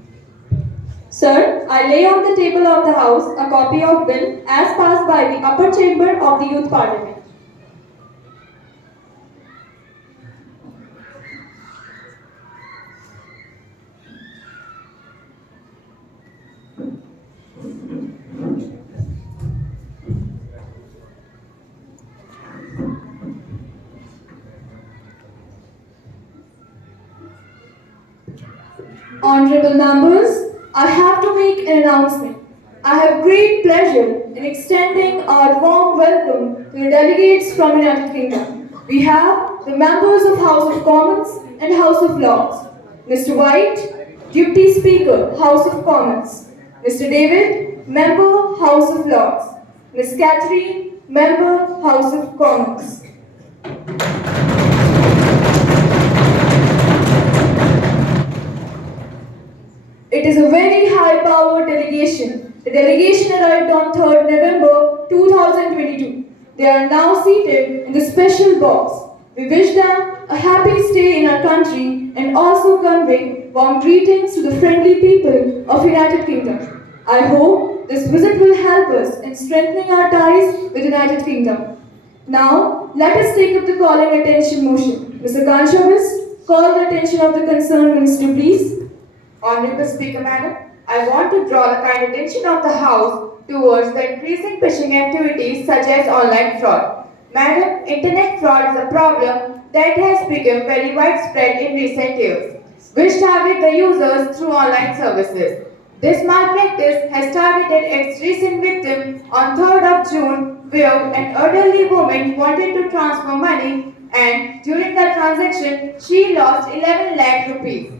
Sir, I lay on the table of the House a copy of bill as passed by the upper chamber of the Youth Parliament. Honorable members, I have to make an announcement. I have great pleasure in extending our warm welcome to the delegates from United Kingdom. We have the members of House of Commons and House of Lords. Mr. White, Deputy Speaker, House of Commons. Mr. David, Member, House of Lords. Ms. Catherine, Member, House of Commons. It is a very high-powered delegation. The delegation arrived on 3rd November 2022. They are now seated in the special box. We wish them a happy stay in our country and also convey warm greetings to the friendly people of United Kingdom. I hope this visit will help us in strengthening our ties with United Kingdom. Now, let us take up the calling attention motion. Mr. Kanshavis, call the attention of the concerned minister, please. Honorable Speaker, Madam, I want to draw the kind attention of the House towards the increasing phishing activities such as online fraud. Madam, internet fraud is a problem that has become very widespread in recent years, which target the users through online services. This malpractice has targeted its recent victim on 3rd of June, where an elderly woman wanted to transfer money and during the transaction, she lost 11 lakh rupees.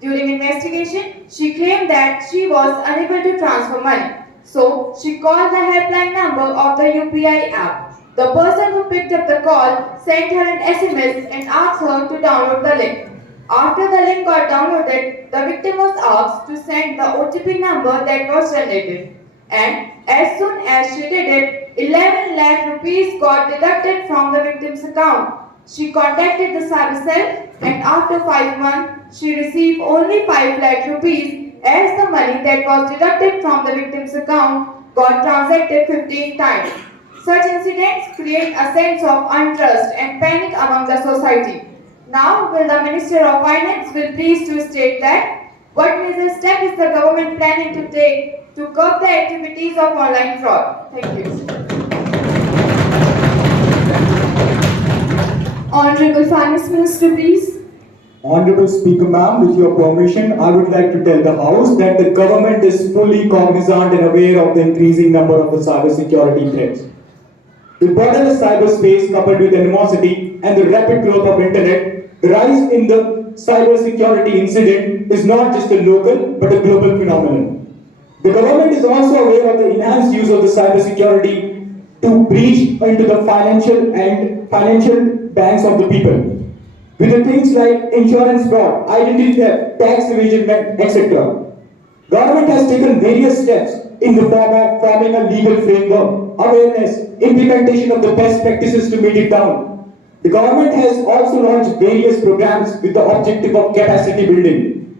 During investigation, she claimed that she was unable to transfer money. So, she called the helpline number of the UPI app. The person who picked up the call sent her an SMS and asked her to download the link. After the link got downloaded, the victim was asked to send the OTP number that was generated. And as soon as she did it, 11 lakh rupees got deducted from the victim's account. She contacted the cyber cell and after 5 months, she received only 5 lakh rupees as the money that was deducted from the victim's account got transacted 15 times. Such incidents create a sense of untrust and panic among the society. Now, will the Minister of Finance will please to state that what major step is the government planning to take to curb the activities of online fraud? Thank you. Honorable Finance Minister, please. Honorable Speaker, ma'am, with your permission, I would like to tell the House that the government is fully cognizant and aware of the increasing number of the cybersecurity threats. The borderless cyberspace coupled with animosity and the rapid growth of internet, the rise in the cybersecurity incident is not just a local but a global phenomenon. The government is also aware of the enhanced use of the cybersecurity to breach into the financial banks of the people. With the things like insurance fraud, identity theft, tax evasion, etc. Government has taken various steps in the form of forming a legal framework, awareness, implementation of the best practices to meet it down. The government has also launched various programs with the objective of capacity building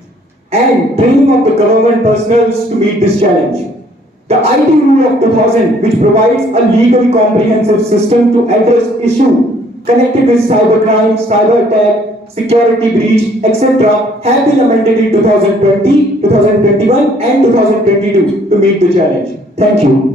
and training of the government personnel to meet this challenge. The IT Rule of 2000, which provides a legally comprehensive system to address issues connected with cybercrime, cyber attack, security breach, etc., have been amended in 2020, 2021, and 2022 to meet the challenge. Thank you.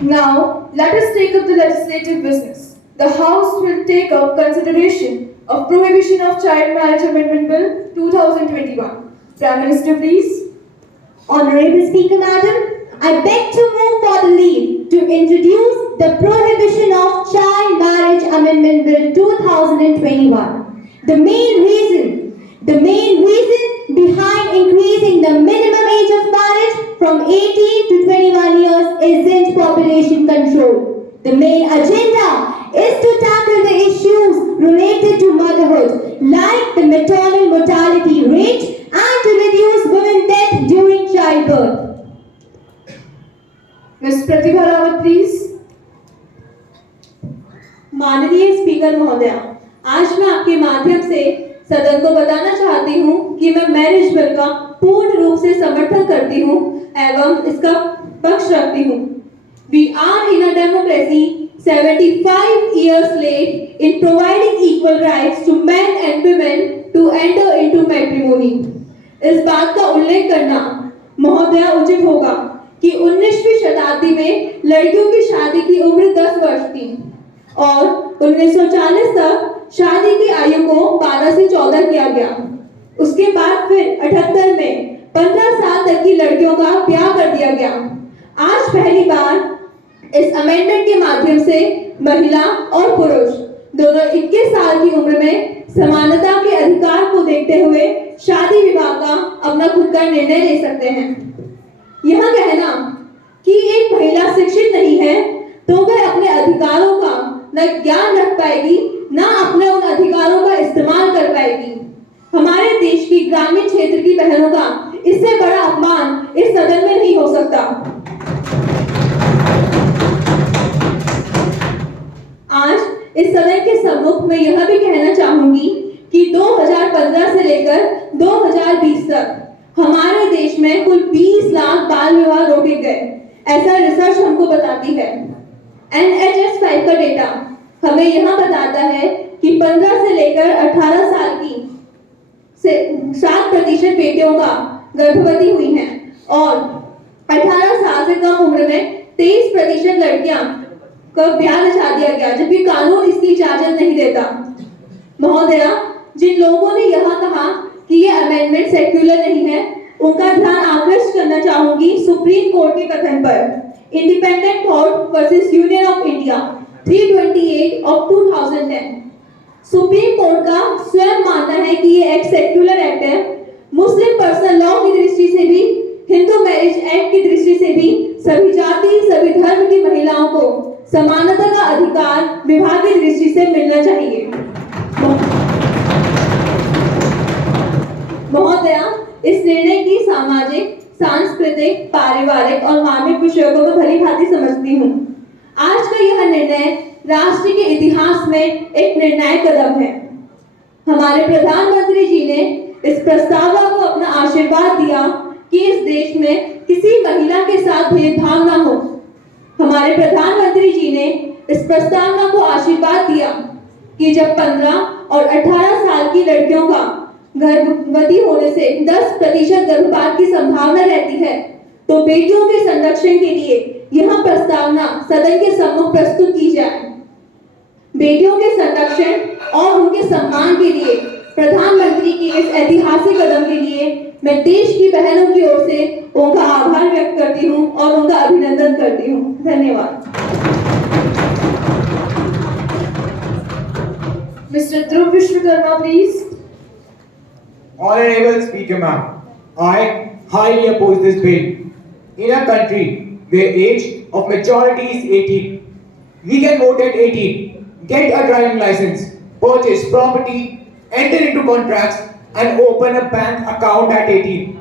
Now, let us take up the legislative business. The House will take up consideration of Prohibition of Child Marriage Amendment Bill 2021. Prime Minister, please. Honorable Speaker, Madam, I beg to move for the leave to introduce the Prohibition of Child Marriage Amendment Bill 2021. The main reason behind increasing the minimum age of marriage from 18 to 21 years isn't population control. The main agenda is to tackle the issues related to motherhood, like the maternal mortality rate, and to reduce women death during childbirth. Ms. Pratibha Rawat, please. माननीय speaker महोदया, आज मैं आपके माध्यम से सदन को बताना चाहती हूं कि मैं मैरिज बिल का पूर्ण रूप से समर्थन करती हूं एवं इसका पक्ष रखती हूं। We are in a democracy 75 years late in providing equal rights to men and women to enter into matrimony. इस बात का उल्लेख करना महोदया उचित होगा कि 19वीं शताब्दी में लड़कियों की शादी की उम्र 10 वर्ष थी और 1940 तक शादी की आयु को 12 से 14 किया गया। उसके बाद फिर 78 में 15 साल तक की लड़कियों का ब्याह कर दिया गया। आज पहली बार इस अमेंडमेंट के माध्यम से महिला और पुरुष दोनों 21 साल की उम्र में समानता के अधिकार को देखते हुए शादी विवाह का अपना खुद का निर्णय ले सकते हैं। यह कहना कि एक महिला शिक्षित नहीं है तो वह अपने अधिकारों का न ज्ञान रख पाएगी न अपने उन अधिकारों का इस्तेमाल कर पाएगी। हमारे देश की ग्रामीण क्षेत्र की बहनों का इससे बड़ा अपमान इस सदन में नहीं हो सकता। आज इस सदन के सम्मुख में यह भी कहना चाहूंगी कि 2015 से लेकर 2020 तक हमारे देश में कुल 20 लाख बाल विवाह रोके गए, ऐसा रिसर्च हमको बताती है। NHS 5 का डेटा हमें यह बताता है कि 15 से लेकर 18 साल की 7% बेटियों का गर्भवती हुई हैं और 18 साल से कम उम्र में 23% लड़कियां का ब्याह रचा दिया गया, जबकि कानून इसकी इजाजत नहीं देता। महोदया, जिन लोगों ने यह कहा कि ये अमेंडमेंट सेक्युलर नहीं है, उनका ध्यान आकृष्ट करना चाहूंगी सुप्रीम कोर्ट के कथन पर। Independent thought versus union of India 328 of 2010। Supreme court का स्वयं मानना है कि ये एक्ट सेक्युलर एक्ट है। मुस्लिम पर्सनल लॉ की दृष्टि से भी, हिंदू मैरिज एक्ट की दृष्टि से भी सभी जाति, सभी धर्म की महिलाओं को समानता का अधिकार विवाह की दृष्टि से मिलना चाहिए। महोदया, इस निर्णय की सामाजिक, सांस्कृतिक, पारिवारिक और मार्मिक विषयों को मैं भली भांति समझती हूँ। आज का यह निर्णय राष्ट्र के इतिहास में एक निर्णायक कदम है। हमारे प्रधानमंत्री जी ने इस प्रस्तावना को अपना आशीर्वाद दिया कि इस देश में किसी महिला के साथ भेदभाव न हो। हमारे प्रधानमंत्री जी ने इस प्रस्तावना को आशीर्वाद दिया कि जब 15 और 18 साल की लड़कियों का गर्भवती होने से 10% गर्भपात की संभावना रहती है, तो बेटियों के संरक्षण के लिए यह प्रस्तावना सदन के सम्मुख प्रस्तुत की जाए। बेटियों के संरक्षण और उनके सम्मान के लिए प्रधानमंत्री के इस ऐतिहासिक कदम के लिए मैं देश की बहनों की ओर से उनका आभार व्यक्त करती हूँ और उनका अभिनंदन करती हूँ। धन्यवाद। Mr. Dhruv Vishwakarma, please. Honorable Speaker Ma'am, I highly oppose this bill. In a country where age of majority is 18, we can vote at 18, get a driving license, purchase property, enter into contracts and open a bank account at 18.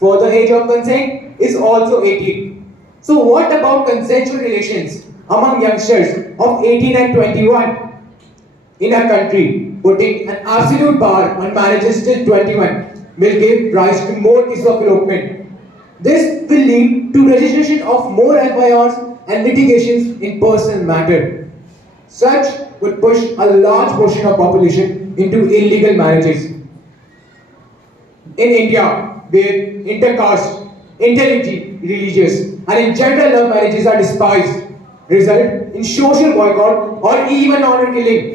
For the age of consent is also 18. So what about consensual relations among youngsters of 18 and 21? In a country, putting an absolute bar on marriages till 21 will give rise to more cases of elopement. This will lead to registration of more FIRs and litigations in personal matter. Such would push a large portion of population into illegal marriages. In India, where intercaste, interreligious, and in gender love marriages are despised, result in social boycott or even honor killing.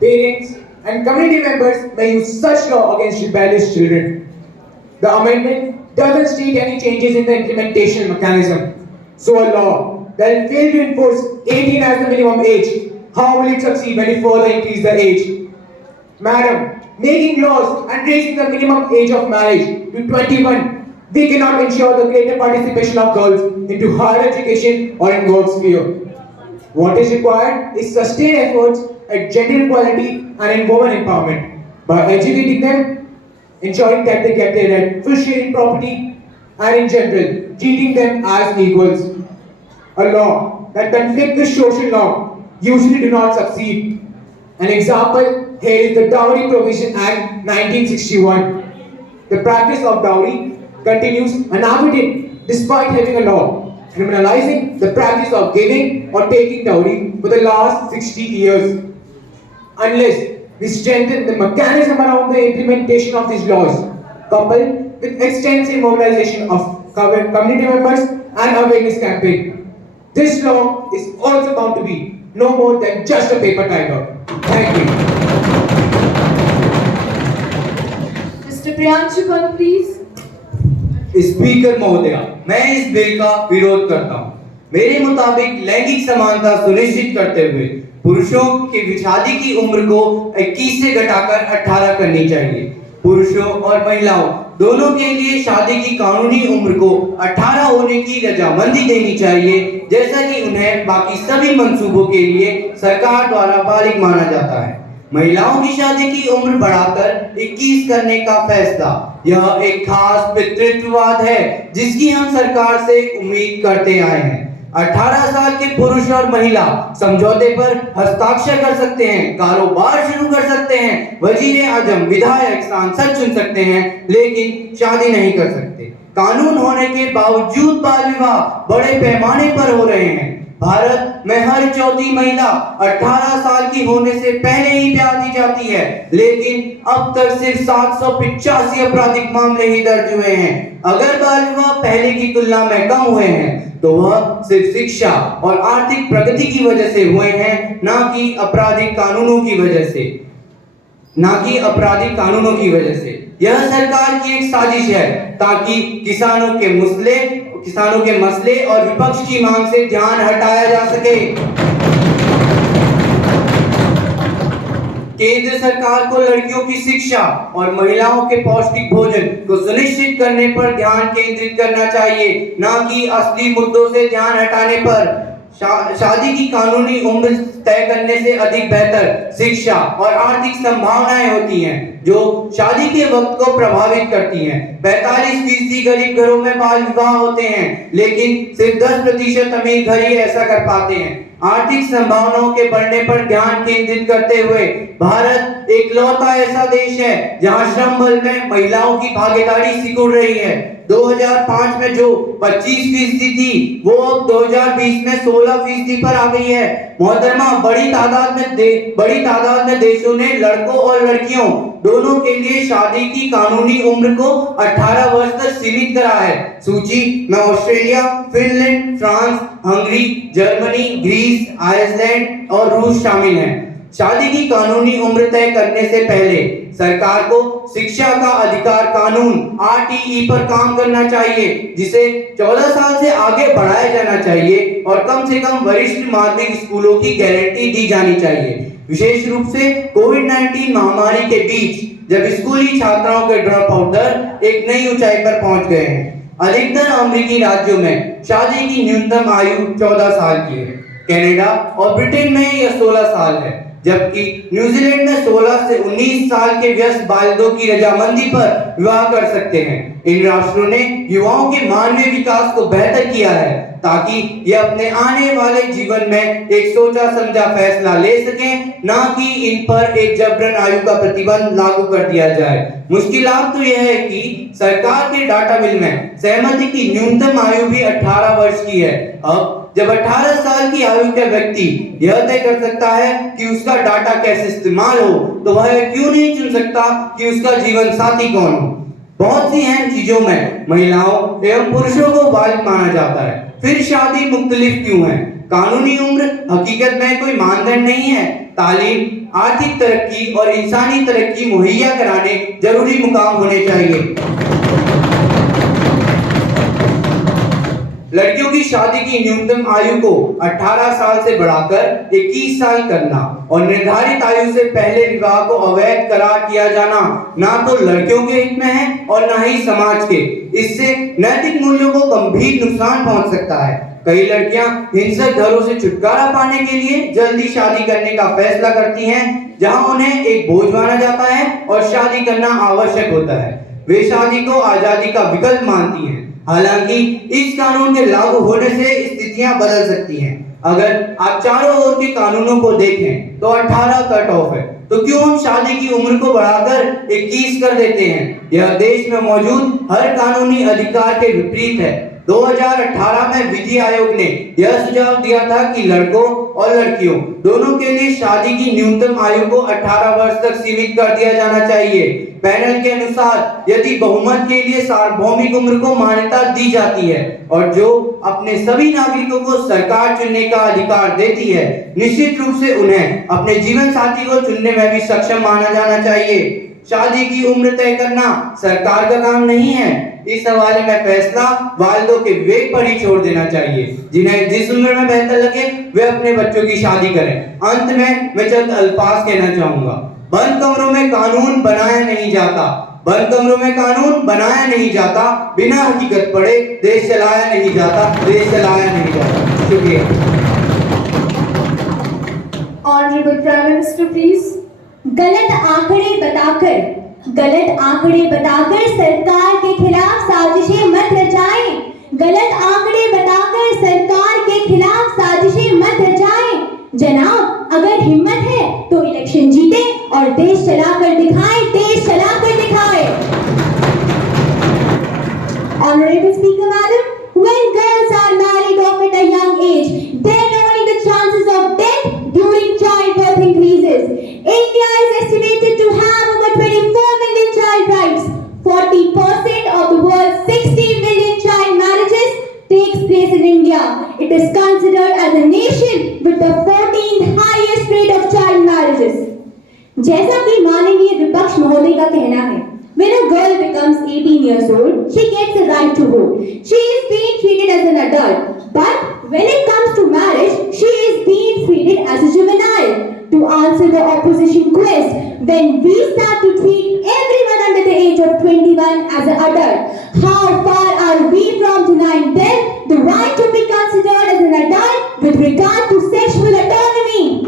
Parents and community members may use such law against rebellious children. The amendment doesn't state any changes in the implementation mechanism. So a law that will fail to enforce 18 as the minimum age, how will it succeed when it further increase the age? Madam, making laws and raising the minimum age of marriage to 21, we cannot ensure the greater participation of girls into higher education or in work sphere. What is required is sustained efforts at gender equality and in women empowerment by educating them, ensuring that they get their rightful share in property, and in general, treating them as equals. A law that conflicts with social norm usually do not succeed. An example here is the Dowry Provision Act 1961. The practice of dowry continues unabated despite having a law criminalizing the practice of giving or taking dowry for the last 60 years. Unless we strengthen the mechanism around the implementation of these laws, coupled with extensive mobilization of community members and awareness campaign, this law is also bound to be no more than just a paper tiger. Thank you. Mr. Priyanshu Pal, please. Speaker महोदय, मैं इस bill का विरोध करता हूँ। मेरे मुताबिक लैंगिक समानता सुनिश्चित करते हुए पुरुषों की शादी की उम्र को 21 से घटाकर 18 करनी चाहिए। पुरुषों और महिलाओं दोनों के लिए शादी की कानूनी उम्र को 18 होने की रजामंदी देनी चाहिए, जैसा कि उन्हें बाकी सभी मंसूबों के लिए सरकार द्वारा बालिग माना जाता है। महिलाओं की शादी की उम्र बढ़ाकर 21 करने का फैसला यह एक खास पितृत्ववाद है जिसकी हम सरकार से उम्मीद करते आए हैं। 18 साल के पुरुष और महिला समझौते पर हस्ताक्षर कर सकते हैं, कारोबार शुरू कर सकते हैं, वजीर आजम, विधायक, सांसद चुन सकते हैं, लेकिन शादी नहीं कर सकते। कानून होने के बावजूद बाल विवाह बड़े पैमाने पर हो रहे हैं। भारत में हर चौथी महिला 18 साल की होने से पहले ही ब्याह दी जाती है, लेकिन अब तक सिर्फ 785 आपराधिक मामले ही दर्ज हुए हैं। अगर बाल विवाह पहले की तुलना में कम हुए हैं तो वह सिर्फ शिक्षा और आर्थिक प्रगति की वजह से हुए हैं, ना कि आपराधिक कानूनों की वजह से। यह सरकार की एक साजिश है ताकि किसानों के मसले और विपक्ष की मांग से ध्यान हटाया जा सके। केंद्र सरकार को लड़कियों की शिक्षा और महिलाओं के पौष्टिक भोजन को सुनिश्चित करने पर ध्यान केंद्रित करना चाहिए, ना कि असली मुद्दों से ध्यान हटाने पर। शादी की कानूनी उम्र तय करने से अधिक बेहतर शिक्षा और आर्थिक संभावनाएं होती हैं जो शादी के वक्त को प्रभावित करती हैं। 45% गरीब घरों में बाल विवाह होते हैं, लेकिन सिर्फ 10% अमीर घर ही ऐसा कर पाते हैं। आर्थिक संभावनाओं के बढ़ने पर ध्यान केंद्रित करते हुए भारत एकलौता ऐसा देश है जहां श्रम बल में महिलाओं की भागीदारी सिकुड़ रही है। 2005 में जो 25% थी वो अब 2020 में 16% पर आ गई है। मोहतरमा, बड़ी तादाद में देशों ने लड़कों और लड़कियों दोनों के लिए शादी की कानूनी उम्र को 18 वर्ष तक सीमित करा है। सूची में Australia, Finland, France, Hungary, Germany, Greece, Iceland और रूस शामिल हैं। शादी की कानूनी उम्र तय करने से पहले सरकार को शिक्षा का अधिकार कानून RTE पर काम करना चाहिए, जिसे 14 साल से आगे बढ़ाया जाना चाहिए और कम से कम वरिष्ठ माध्यमिक स्कूलों की गारंटी दी जानी चाहिए। विशेष रूप से कोविड-19 महामारी के बीच जब स्कूली छात्राओं के ड्रॉप आउट दर एक नई ऊंचाई पर पहुंच गए हैं। अधिकतर अमेरिकी राज्यों में शादी की न्यूनतम आयु 14 साल की है। कनाडा और ब्रिटेन में यह 16 साल है, जबकि न्यूजीलैंड में 16 से 19 साल के व्यस्त बालिगों की रजामंदी पर विवाह कर सकते हैं। इन राष्ट्रों ने युवाओं के मानवीय विकास को बेहतर किया है ताकि ये अपने आने वाले जीवन में एक सोचा समझा फैसला ले सकें, ना कि इन पर एक जबरन आयु का प्रतिबंध लागू कर दिया जाए। मुश्किलात तो यह है कि सरकार के डाटा बिल में सहमति की न्यूनतम आयु भी 18 वर्ष की है। अब जब 18 साल की आयु का व्यक्ति यह तय कर सकता है कि उसका डाटा कैसे इस्तेमाल हो, तो वह क्यों नहीं चुन सकता कि उसका जीवन साथी कौन हो। बहुत सी अहम चीजों में महिलाओं एवं पुरुषों को बालिग माना जाता है, फिर शादी मुख्तलिफ क्यों है? कानूनी उम्र हकीकत में कोई मानदंड नहीं है। तालीम, आर्थिक तरक्की और इंसानी तरक्की मुहैया कराने जरूरी मुकाम होने चाहिए। लड़कियों की शादी की न्यूनतम आयु को 18 साल से बढ़ाकर 21 साल करना और निर्धारित आयु से पहले विवाह को अवैध करार किया जाना ना तो लड़कियों के हित में है और ना ही समाज के। इससे नैतिक मूल्यों को गंभीर नुकसान पहुंच सकता है। कई लड़कियां हिंसक घरों से छुटकारा पाने के लिए जल्दी शादी करने का फैसला करती हैं, जहां उन्हें एक बोझ माना जाता है और शादी करना आवश्यक होता है। वे शादी को आजादी का विकल्प मानती हैं। हालांकि इस कानून के लागू होने से स्थितियां बदल सकती हैं। अगर आप चारों ओर के कानूनों को देखें तो 18 कट ऑफ है, तो क्यों हम शादी की उम्र को बढ़ाकर 21 कर देते हैं? यह देश में मौजूद हर कानूनी अधिकार के विपरीत है। 2018 में विधि आयोग ने यह सुझाव दिया था कि लड़कों और लड़कियों दोनों के लिए शादी की न्यूनतम आयु को 18 वर्ष तक सीमित कर दिया जाना चाहिए। पैनल के अनुसार यदि बहुमत के लिए सार्वभौमिक उम्र को मान्यता दी जाती है और जो अपने सभी नागरिकों को सरकार चुनने का अधिकार देती है, निश्चित रूप से उन्हें अपने जीवन साथी को चुनने में भी सक्षम माना जाना चाहिए। शादी की उम्र तय करना सरकार का काम नहीं है। इस हवाले में फैसला वालिदों के विवेक पर ही छोड़ देना चाहिए। जिन्हें जिस उम्र में बेहतर लगे वे अपने बच्चों की शादी करें। अंत में मैं चंद अल्फाज कहना चाहूंगा। बंद कमरों में कानून बनाया नहीं जाता, बंद कमरों में कानून बनाया नहीं जाता, बिना हकीकत पढ़े देश चलाया नहीं जाता, देश चलाया नहीं जाता। शुक्रिया। Honorable Prime Minister, please. गलत आंकड़े बताकर सरकार के खिलाफ साजिशें मत रचाएं। गलत आंकड़े बताकर सरकार के खिलाफ साजिशें मत रचाएं। जनाब, अगर हिम्मत है तो इलेक्शन जीते और देश चलाकर दिखाएं, देश चलाकर दिखाएं। Honorable Speaker Madam, when girls are married off at a young age, then only the chances of death during childbirth increases. India is estimated to have over 24 million child brides. 40% of the world's 60 million child marriages takes place in India. It is considered as a nation with the 14th highest rate of child marriages. जैसा कि माननीय विपक्ष महोदय का कहना है, when a girl becomes 18 years old, she gets a right to vote. She is being treated as an adult. But when it comes to marriage, she is being treated as a juvenile. To answer the opposition quest, when we start to treat everyone under the age of 21 as an adult, how far are we from denying them the right to be considered as an adult with regard to sexual autonomy.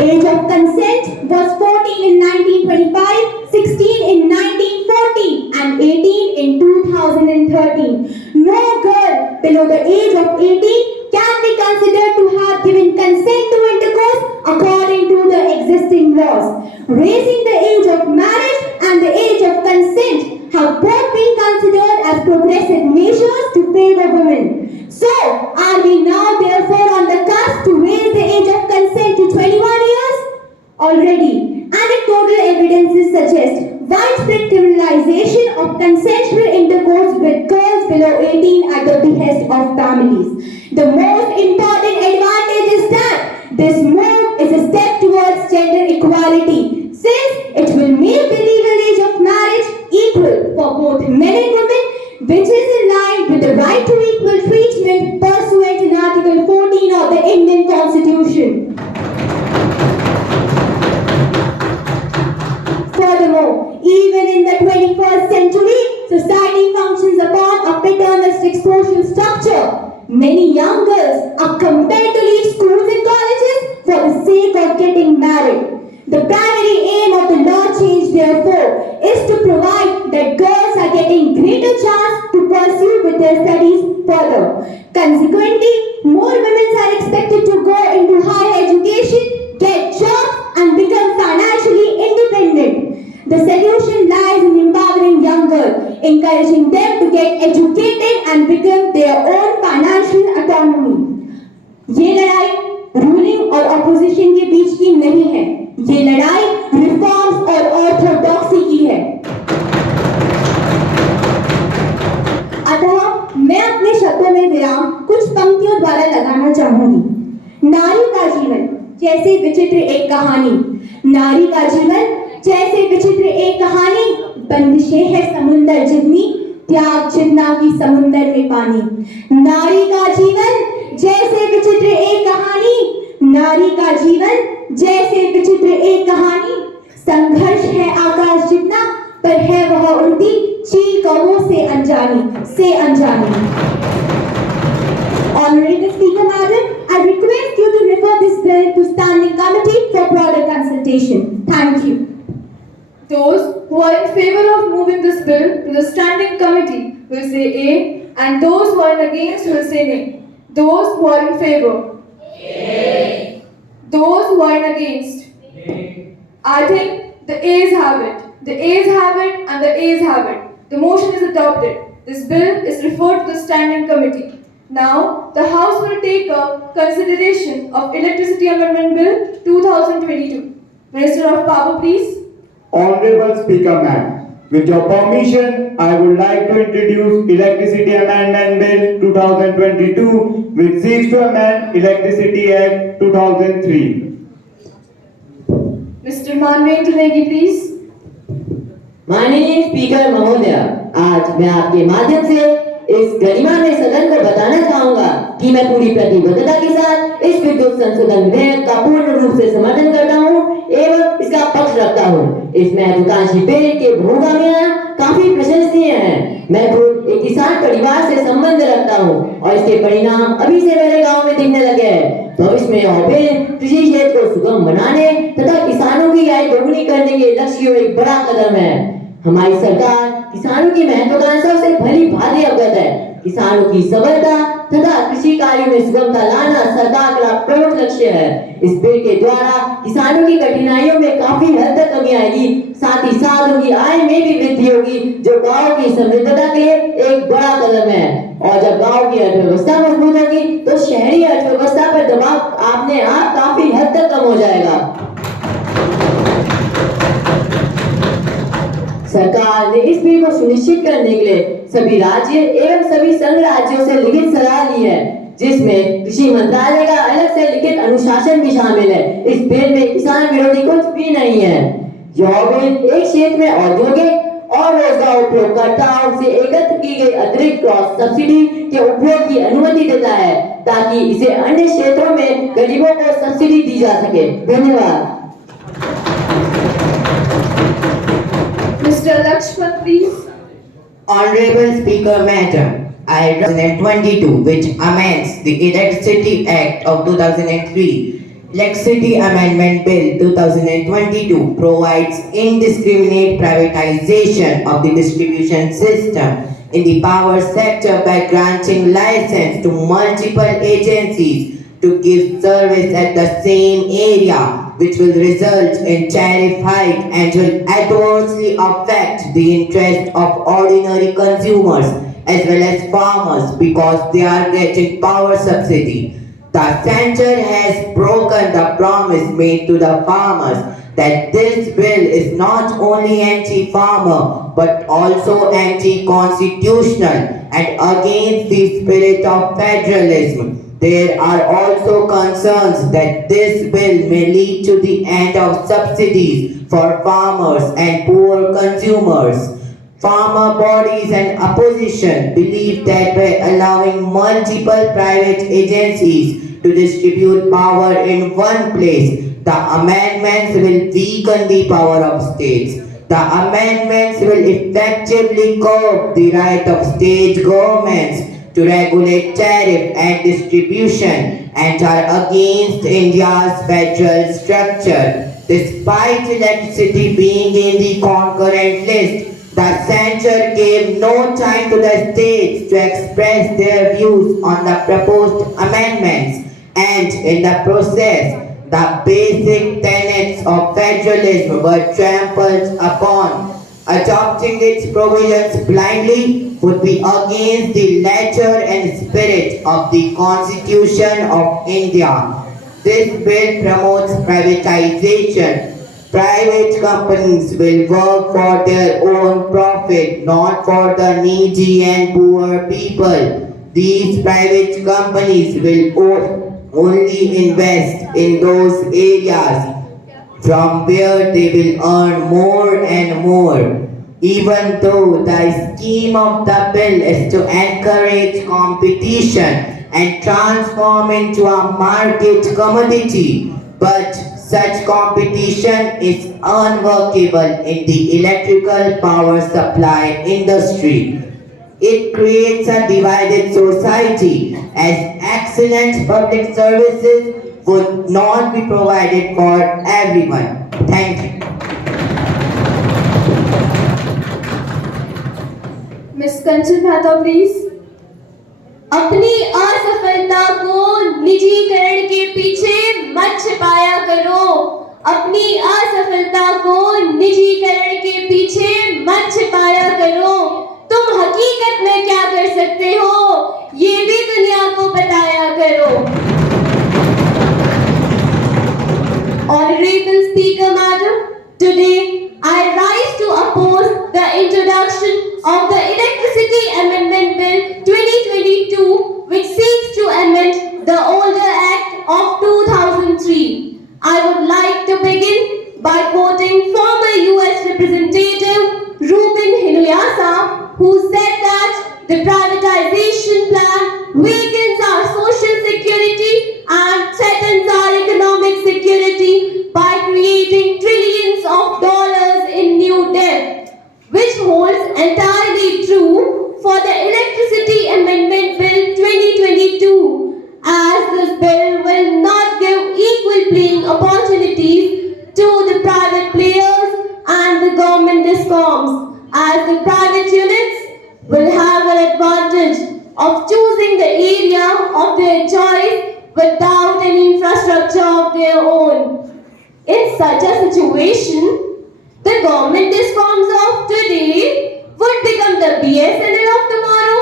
Age of consent was 14 in 1925, 16 in 1940 and 18 in 2013. No girl below the age of 18 can be considered to have given consent to intercourse according to the existing laws. Raising the age of marriage and the age of consent have both been considered as progressive measures to favor women. So, are we now therefore on the cusp to raise the age of consent to 21 years? Already, anecdotal evidences suggest widespread criminalization of consensual intercourse with girls below 18 at the behest of families. The most important advantage is that this move is a step towards gender equality, since it will make the legal age of marriage equal for both men and women, which is in line with the right to equal treatment pursuant in Article 14 of the Indian Constitution. Furthermore, even in the 21st century, society functions upon a paternalistic social structure. Many young girls are compelled to leave schools and colleges for the sake of getting married. The primary aim of the law change, therefore, is to provide that girls are getting greater chance to pursue with their studies further. Consequently, more women are expected to go into higher education, get jobs, and become financially independent. The solution lies in empowering young girls, encouraging them to get educated and become their own financial autonomy. ये लड़ाई ruling और opposition के बीच की नहीं है, ये लड़ाई reforms और ऑर्थोडॉक्सी की है। अतः मैं अपने शब्दों में विराम कुछ पंक्तियों द्वारा लगाना चाहूंगी। नारी का जीवन जैसे विचित्र एक कहानी, नारी का जीवन जैसे विचित्र एक कहानी, बंदिशें है समुंदर जितनी, त्याग जितना की समुंदर में पानी। नारी का जीवन जैसे विचित्र एक कहानी, नारी का जीवन जैसे विचित्र एक कहानी, संघर्ष है आकाश जितना, पर है वह उड़ती चील कौवों से अनजानी। Honorable Speaker Madam, I request you to refer this bill to Standing Committee for broader consultation. Thank you. Those who are in favor of moving this bill to the Standing Committee will say A, and those who are against will say nay. Those who are in favor? A. Those who are against? Nay. I think the A's have it. The A's have it and the A's have it. The motion is adopted. This bill is referred to the Standing Committee. Now, the House will take up consideration of Electricity Amendment Bill 2022. Minister of Power, please. Honorable Speaker Ma'am, with your permission, I would like to introduce Electricity Amendment Bill 2022, which seeks to amend Electricity Act 2003. Mr. Manveen Tanegi, please. माननीय speaker महोदय, आज मैं आपके माध्यम से इस गरिमामय सदन को बताना चाहूंगा कि मैं पूरी प्रतिबद्धता के साथ इस विद्युत संशोधन विधेयक का पूर्ण रूप से समर्थन करता हूं एवं इसका पक्ष रखता हूं। इस महत्वाकांक्षी बिल के बहुगामियां काफी प्रशंसनीय हैं। मैं खुद एक किसान परिवार से संबंध रखता हूं और इसके परिणाम अभी से मेरे गांव में दिखने लगे हैं। भविष्य में यह बिल कृषि क्षेत्र को सुगम बनाने तथा किसानों की आय दोगुनी करने के लक्ष्य की एक बड़ा कदम है। हमारी सरकार किसानों की महत्वाकांक्षा से भली भांति अवगत है। किसानों की सबलता तथा कृषि कार्यों में सुगमता लाना सरकार का प्रमुख लक्ष्य है। इस बिल के द्वारा किसानों की कठिनाइयों में काफी हद तक कमी आएगी, साथ ही साथ उनकी आय में भी वृद्धि होगी, जो गांव की समृद्धता के लिए एक बड़ा कदम है। और जब गांव की अर्थव्यवस्था मजबूत होगी तो शहरी अर्थव्यवस्था पर दबाव अपने आप काफी हद तक कम हो जाएगा। सरकार ने इस बिल को सुनिश्चित करने के लिए सभी राज्य एवं सभी संघ राज्यों से लिखित सलाह ली है, जिसमें कृषि मंत्रालय का अलग से लिखित अनुशासन भी शामिल है। इस बिल में किसान विरोधी कुछ भी नहीं है। यह बिल एक क्षेत्र में औद्योगिक और रोजगार उपयोगकर्ताओं से एकत्र की गई अतिरिक्त क्रॉस सब्सिडी के उपयोग की अनुमति देता है, ताकि इसे अन्य क्षेत्रों में गरीबों को सब्सिडी दी जा सके। धन्यवाद। Mr. Lakshman, please. Honorable Speaker Madam, I 2022, which amends the Electricity Act of 2003. Electricity Amendment Bill 2022 provides indiscriminate privatization of the distribution system in the power sector by granting license to multiple agencies to give service at the same area, which will result in tariff hike and will adversely affect the interest of ordinary consumers as well as farmers because they are getting power subsidy. The center has broken the promise made to the farmers that this bill is not only anti-farmer but also anti-constitutional and against the spirit of federalism. There are also concerns that this bill may lead to the end of subsidies for farmers and poor consumers. Farmer bodies and opposition believe that by allowing multiple private agencies to distribute power in one place, the amendments will weaken the power of states. The amendments will effectively curb the right of state governments to regulate tariff and distribution and are against India's federal structure. Despite electricity being in the concurrent list, the center gave no time to the states to express their views on the proposed amendments, and in the process, the basic tenets of federalism were trampled upon. Adopting its provisions blindly would be against the letter and spirit of the Constitution of India. This bill promotes privatization. Private companies will work for their own profit, not for the needy and poor people. These private companies will only invest in those areas from where they will earn more and more. Even though the scheme of the bill is to encourage competition and transform into a market commodity, but such competition is unworkable in the electrical power supply industry. It creates a divided society as excellent public services would not be provided for everyone. Thank you. Miss Kanchan Mehta, please. अपनी असफलता को निजीकरण के पीछे मत छिपाया करो। अपनी असफलता को निजीकरण के पीछे मत छिपाया करो। तुम हकीकत में क्या कर सकते हो, ये भी दुनिया को बताया करो। Honorable Speaker Madam, today I rise to oppose the introduction of the Electricity Amendment Bill 2022, which seeks to amend the older Act of 2003. I would like to begin by quoting former US Representative Ruben Hinuyasa, who said that the privatization plan weakens our social security and threatens our economic security by creating trillions of dollars in new debt, which holds entirely true for the Electricity Amendment Bill 2022, as this bill will not give equal playing opportunities to the private players and the government discoms, as the private units will have an advantage of choosing the area of their choice without any infrastructure of their own. In such a situation, the government discoms of today would become the BSNL of tomorrow.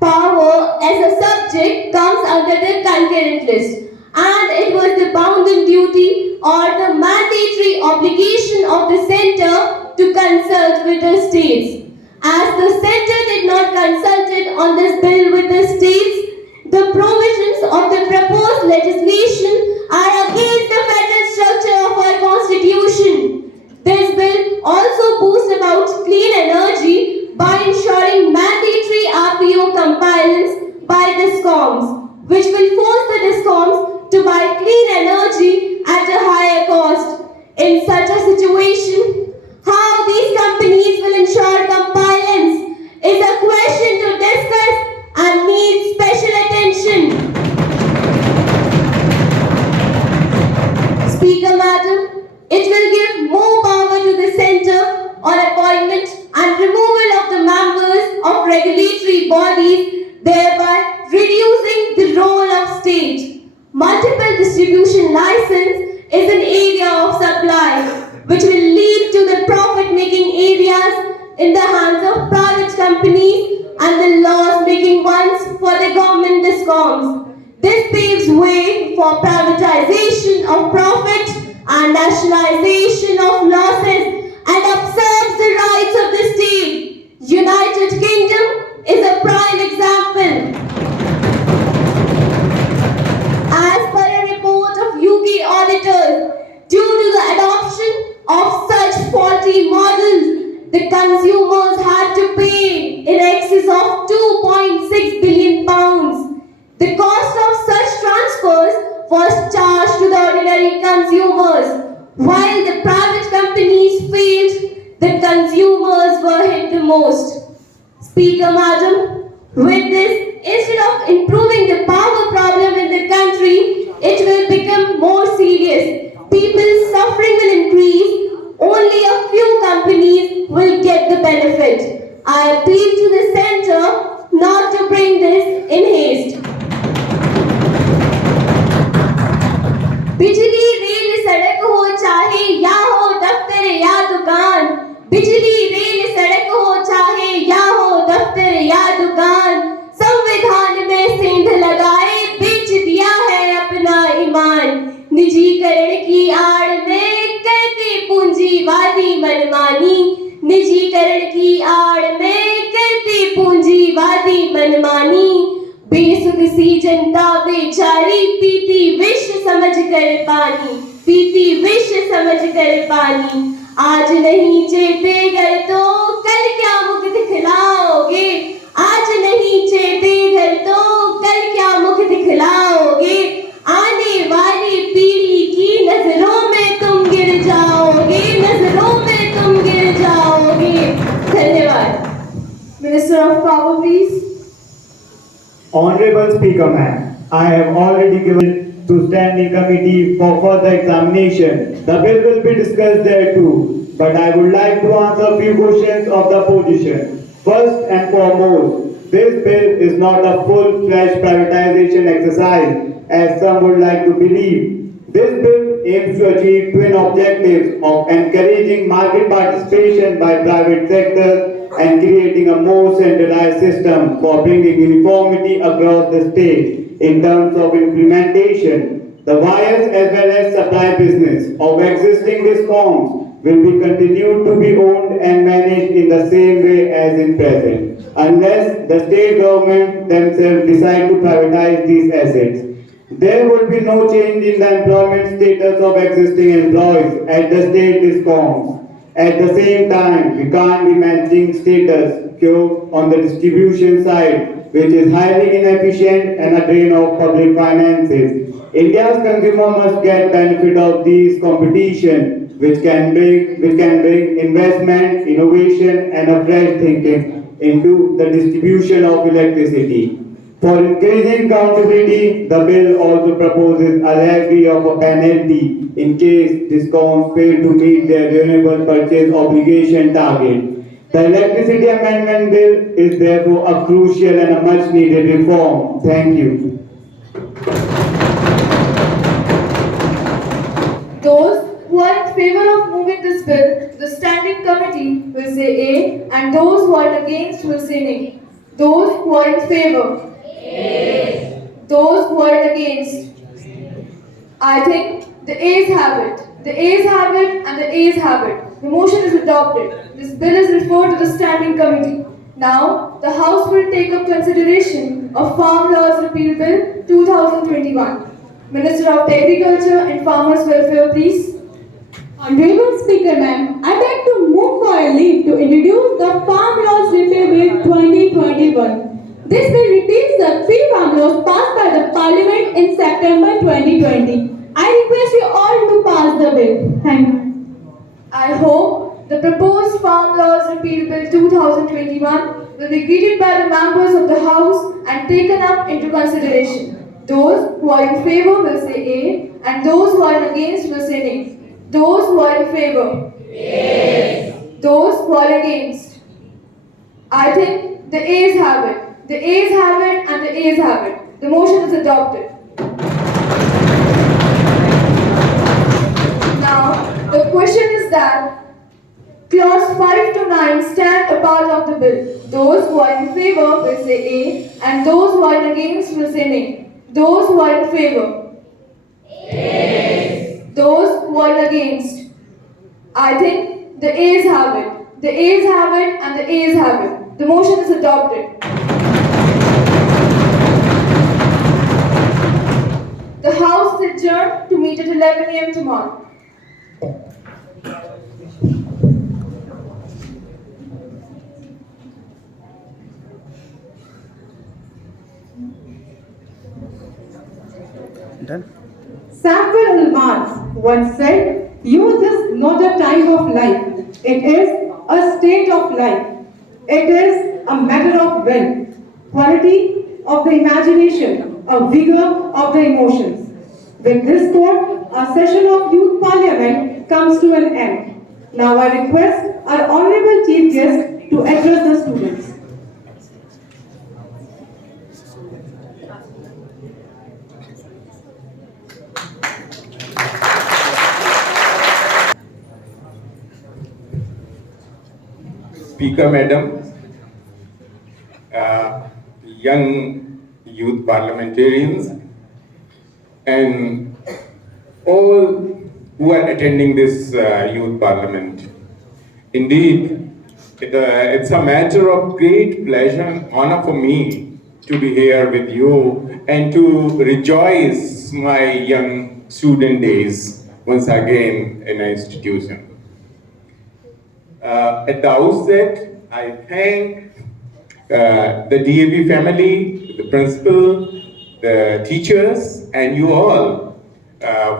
Power as a subject comes under the concurrent list, and it was the bounden duty or the mandatory obligation of the center to consult with the states. As the center did not consult on this bill with the states, the provisions of the proposed legislation are against the federal structure of our constitution. This bill also boosts about clean energy by ensuring mandatory RPO compliance by discoms, which will force the discoms to buy clean energy at a higher cost. In such a situation, how these companies Multiple distribution license is an area of supply which will lead to the profit-making areas in the hands of private companies and the loss-making ones for the government discoms. This paves way for privatization of profit and nationalization of losses and upserves the rights of the state. United Kingdom is a prime example. As per a report of UK auditors, due to the adoption of such faulty models, the consumers had to pay in excess of £2.6 billion. The cost of such transfers was charged to the ordinary consumers. While the private companies failed, the consumers were hit the most. Speaker Madam, with this, instead of improving the power problem in the country, it will become more serious. People's suffering will increase. Only a few companies will get the benefit. I appeal to the centre not to bring this in haste. बिजली rail सड़क हो चाहे या हो दफ्तर या दुकान, बिजली रेल सड़क हो चाहे या हो दफ्तर या दुकान, संविधान में सेंध लगाए बेच दिया है अपना ईमान। निजीकरण की आड़ में करते पूंजीवादी मनमानी, निजीकरण की आड़ में करते पूंजीवादी मनमानी। बेसुध सी जनता बेचारी पीती विष समझ कर पानी, पीती विष समझ कर पानी। आज नहीं चेतेगर तो कल क्या मुख दिखलाओगे, आज नहीं चेतेगर तो कल क्या मुख दिखलाओगे। आने वाली पीढ़ी की नजरों में तुम गिर जाओगे, नजरों में तुम गिर जाओगे। धन्यवाद। Minister of Power, please. Honorable Speaker Ma'am, I have already given to Standing Committee for further examination. The bill will be discussed there too, but I would like to answer a few questions of the opposition. First and foremost, this bill is not a full-fledged privatization exercise, as some would like to believe. This bill aims to achieve twin objectives of encouraging market participation by private sector and creating a more centralized system for bringing uniformity across the state in terms of implementation. The wires as well as supply business of existing discoms will be continued to be owned and managed in the same way as in present, unless the state government themselves decide to privatize these assets. There would be no change in the employment status of existing employees at the state discoms. At the same time, we can't be matching status quo on the distribution side, which is highly inefficient and a drain of public finances. India's consumer must get benefit of these competition, which can bring investment, innovation, and a fresh thinking into the distribution of electricity. For increasing accountability, the bill also proposes a levy of a penalty in case discoms fail to meet their renewable purchase obligation target. The Electricity Amendment Bill is therefore a crucial and a much needed reform. Thank you. Those who are in favor of moving this bill to the Standing Committee will say A, and those who are against will say nay. Those who are in favor. Those who are against. I think the A's have it. The A's have it and the A's have it. The motion is adopted. This bill is referred to the Standing Committee. Now, the House will take up consideration of Farm Laws Repeal Bill 2021. Minister of Agriculture and Farmers Welfare, please. Honorable Speaker Ma'am, I'd like to move for a leave to introduce the Farm Laws Repeal Bill 2021. This bill repeals the 3 farm laws passed by the Parliament in September 2020. I request you all to pass the bill. Thank you. I hope the proposed Farm Laws Repeal Bill 2021 will be greeted by the members of the House and taken up into consideration. Those who are in favor will say A, and those who are against will say nay. Those who are in favor. Yes. Those who are against. I think the A's have it. The A's have it and the A's have it. The motion is adopted. hands stand a part of the bill. Those who are in favor will say A, and those who are against will say nay. Those who are in favor. Yes. Those who are against. I think the A's have it. The A's have it, and the A's have it. The motion is adopted. The House is adjourned to meet at 11 a.m. tomorrow. Samuel Almaz once said, "Youth is not a time of life, it is a state of life. It is a matter of will, quality of the imagination, a vigor of the emotions." With this quote, our session of Youth Parliament comes to an end. Now I request our Honorable Chief Guest to address the students. Speaker Madam, young youth parliamentarians, and all who are attending this youth parliament. Indeed, it's a matter of great pleasure and honor for me to be here with you and to rejoice my young student days once again in an institution. At the outset, I thank the DAB family, the principal, the teachers, and you all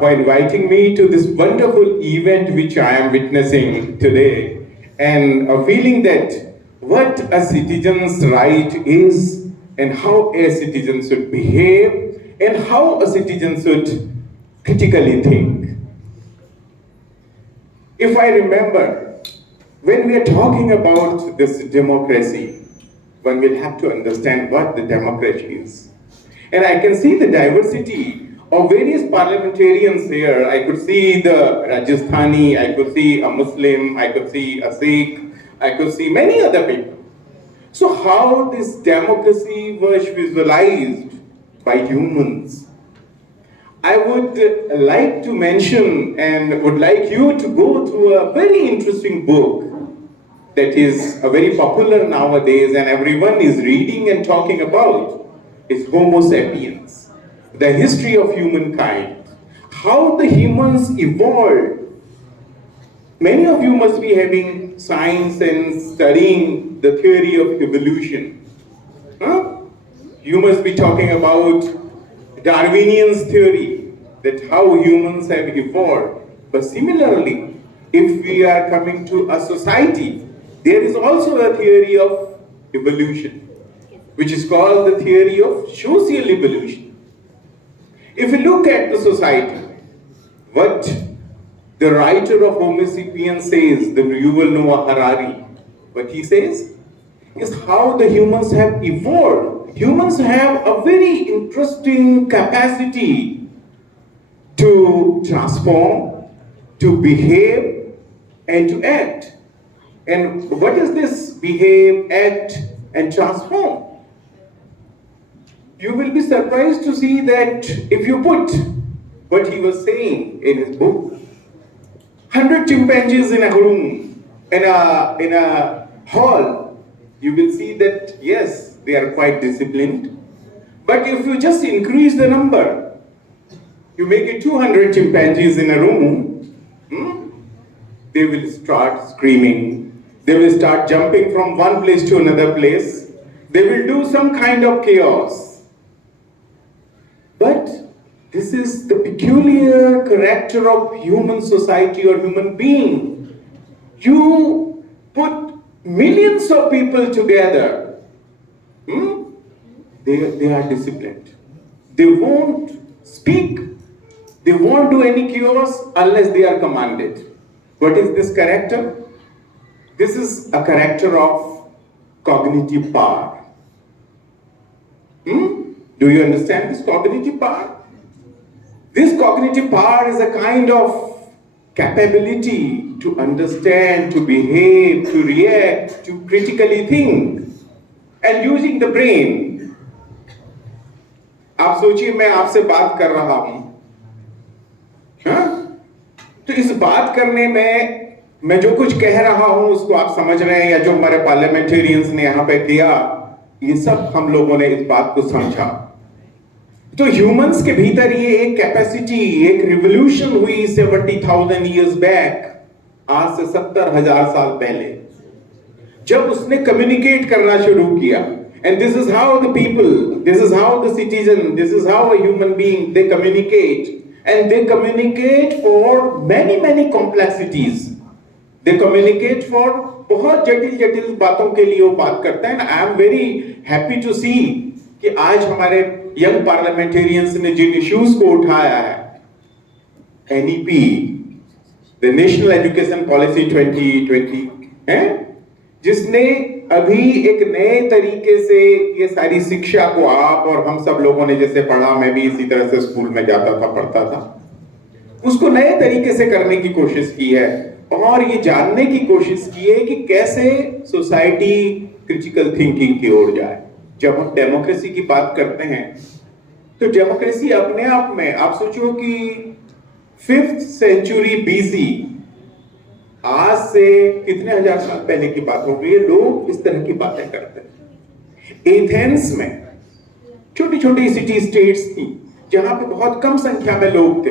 for inviting me to this wonderful event which I am witnessing today, and a feeling that what a citizen's right is and how a citizen should behave and how a citizen should critically think. If I remember, when we are talking about this democracy, one will have to understand what the democracy is. And I can see the diversity of various parliamentarians here. I could see the Rajasthani, I could see a Muslim, I could see a Sikh, I could see many other people. So how this democracy was visualized by humans? I would like to mention and would like you to go through a very interesting book that is very popular nowadays and everyone is reading and talking about. It's Homo sapiens, the history of humankind, how the humans evolved. Many of you must be having science and studying the theory of evolution. Huh? You must be talking about Darwinian's theory, that how humans have evolved. But similarly, if we are coming to a society, there is also a theory of evolution, which is called the theory of social evolution. If you look at the society, what the writer of Homo sapiens says, the Yuval Noah Harari, what he says is how the humans have evolved. Humans have a very interesting capacity to transform, to behave, and to act. And what is this behave, act, and transform? You will be surprised to see that if you put what he was saying in his book, 100 chimpanzees in a room, in a hall, you will see that yes, they are quite disciplined. But if you just increase the number, you make it 200 chimpanzees in a room, they will start screaming. They will start jumping from one place to another place. They will do some kind of chaos. But this is the peculiar character of human society or human being. You put millions of people together. They are disciplined. They won't speak. They won't do any chaos unless they are commanded. What is this character? This is a character of cognitive power. Do you understand this cognitive power? This cognitive power is a kind of capability to understand, to behave, to react, to critically think, and using the brain. आप सोचिए मैं आपसे बात कर रहा हूं, हाँ? तो इस बात करने में मैं जो कुछ कह रहा हूं उसको आप समझ रहे हैं, या जो हमारे पार्लियामेंटेरियंस ने यहां पे किया, ये सब हम लोगों ने इस बात को समझा। तो ह्यूमंस के भीतर ये एक कैपेसिटी, एक रिवॉल्यूशन हुई 70,000 years बैक, आज से 70,000 साल पहले, जब उसने कम्युनिकेट करना शुरू किया। And this is how the people, this is how the citizen, this is how a human being they communicate, and they communicate for many complexities, they communicate for बहुत जटिल जटिल बातों के लिए वो बात करते हैं। I am very happy to see कि आज हमारे यंग पार्लियामेंटेरियंस ने जिन इश्यूज को उठाया है, NEP, the national education policy 2020 है, जिसने अभी एक नए तरीके से ये सारी शिक्षा को आप और हम सब लोगों ने जैसे पढ़ा, मैं भी इसी तरह से स्कूल में जाता था, पढ़ता था, उसको नए तरीके से करने की कोशिश की है, और ये जानने की कोशिश की है कि कैसे सोसाइटी क्रिटिकल थिंकिंग की ओर जाए। जब हम डेमोक्रेसी की बात करते हैं तो डेमोक्रेसी अपने आप में, आप सोचो कि 5th century BC, आज से कितने हजार साल पहले की बात हो गई है, लोग इस तरह की बातें करते हैं। एथेंस में छोटी छोटी सिटी स्टेट्स थी जहां पे बहुत कम संख्या में लोग थे,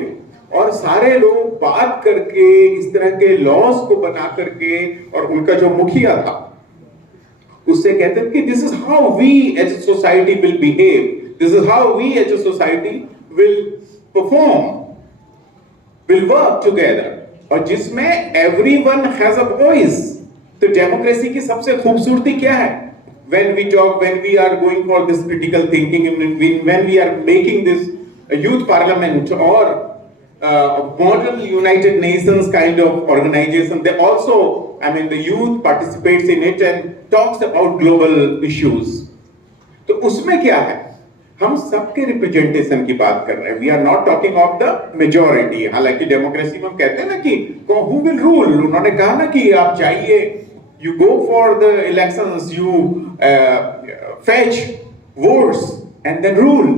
और सारे लोग बात करके इस तरह के लॉज को बना करके, और उनका जो मुखिया था उससे कहते थे कि this is how we as a society will behave, this is how we as a society will perform, will work together, और जिसमें एवरीवन हैज अ वॉइस। तो डेमोक्रेसी की सबसे खूबसूरती क्या है? when we talk, when we are going for this critical thinking, when we are making this youth parliament or model United Nations kind of organization, they also, I mean, the youth participates in it and talks about global issues. तो उसमें क्या है? हम सबके representation की बात कर रहे हैं। We are not talking of the majority. हालांकि डेमोक्रेसी में हम कहते हैं ना कि who will rule? उन्होंने कहा ना कि आप जाइए, you go for the elections, you fetch votes and then rule.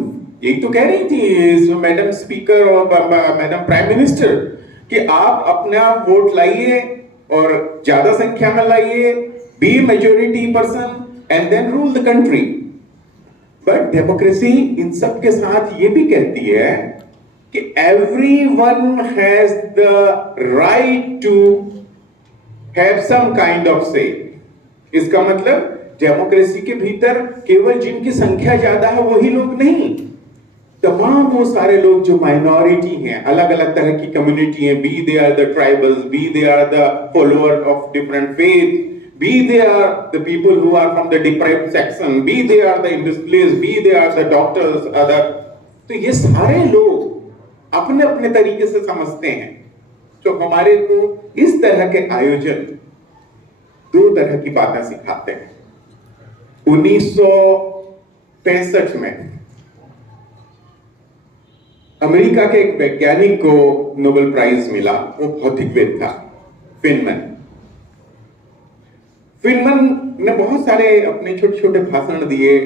यही तो कह रही थी मैडम स्पीकर और मैडम प्राइम मिनिस्टर कि आप अपना वोट लाइए और ज्यादा संख्या में लाइए, be majority person and then rule the country. But democracy in सब के साथ ये भी कहती है कि everyone has the right to have some kind of say. इसका मतलब डेमोक्रेसी के भीतर केवल जिनकी संख्या ज्यादा है वही लोग नहीं, तमाम वो सारे लोग जो माइनॉरिटी हैं, अलग अलग तरह की कम्युनिटी हैं, be they are the tribals, be they are the followers of different faiths, be they are the people who are from the deprived section, be they are the industrialists, be they are the doctors, other, तो ये सारे लोग अपने अपने तरीके से समझते हैं। तो हमारे को इस तरह के आयोजन दो तरह की बातें सिखाते हैं। 1965 में अमेरिका के एक वैज्ञानिक को नोबेल प्राइज मिला, वो भौतिकविद था, फिनमैन। फिनमैन ने बहुत सारे अपने छोटे छोटे भाषण दिए,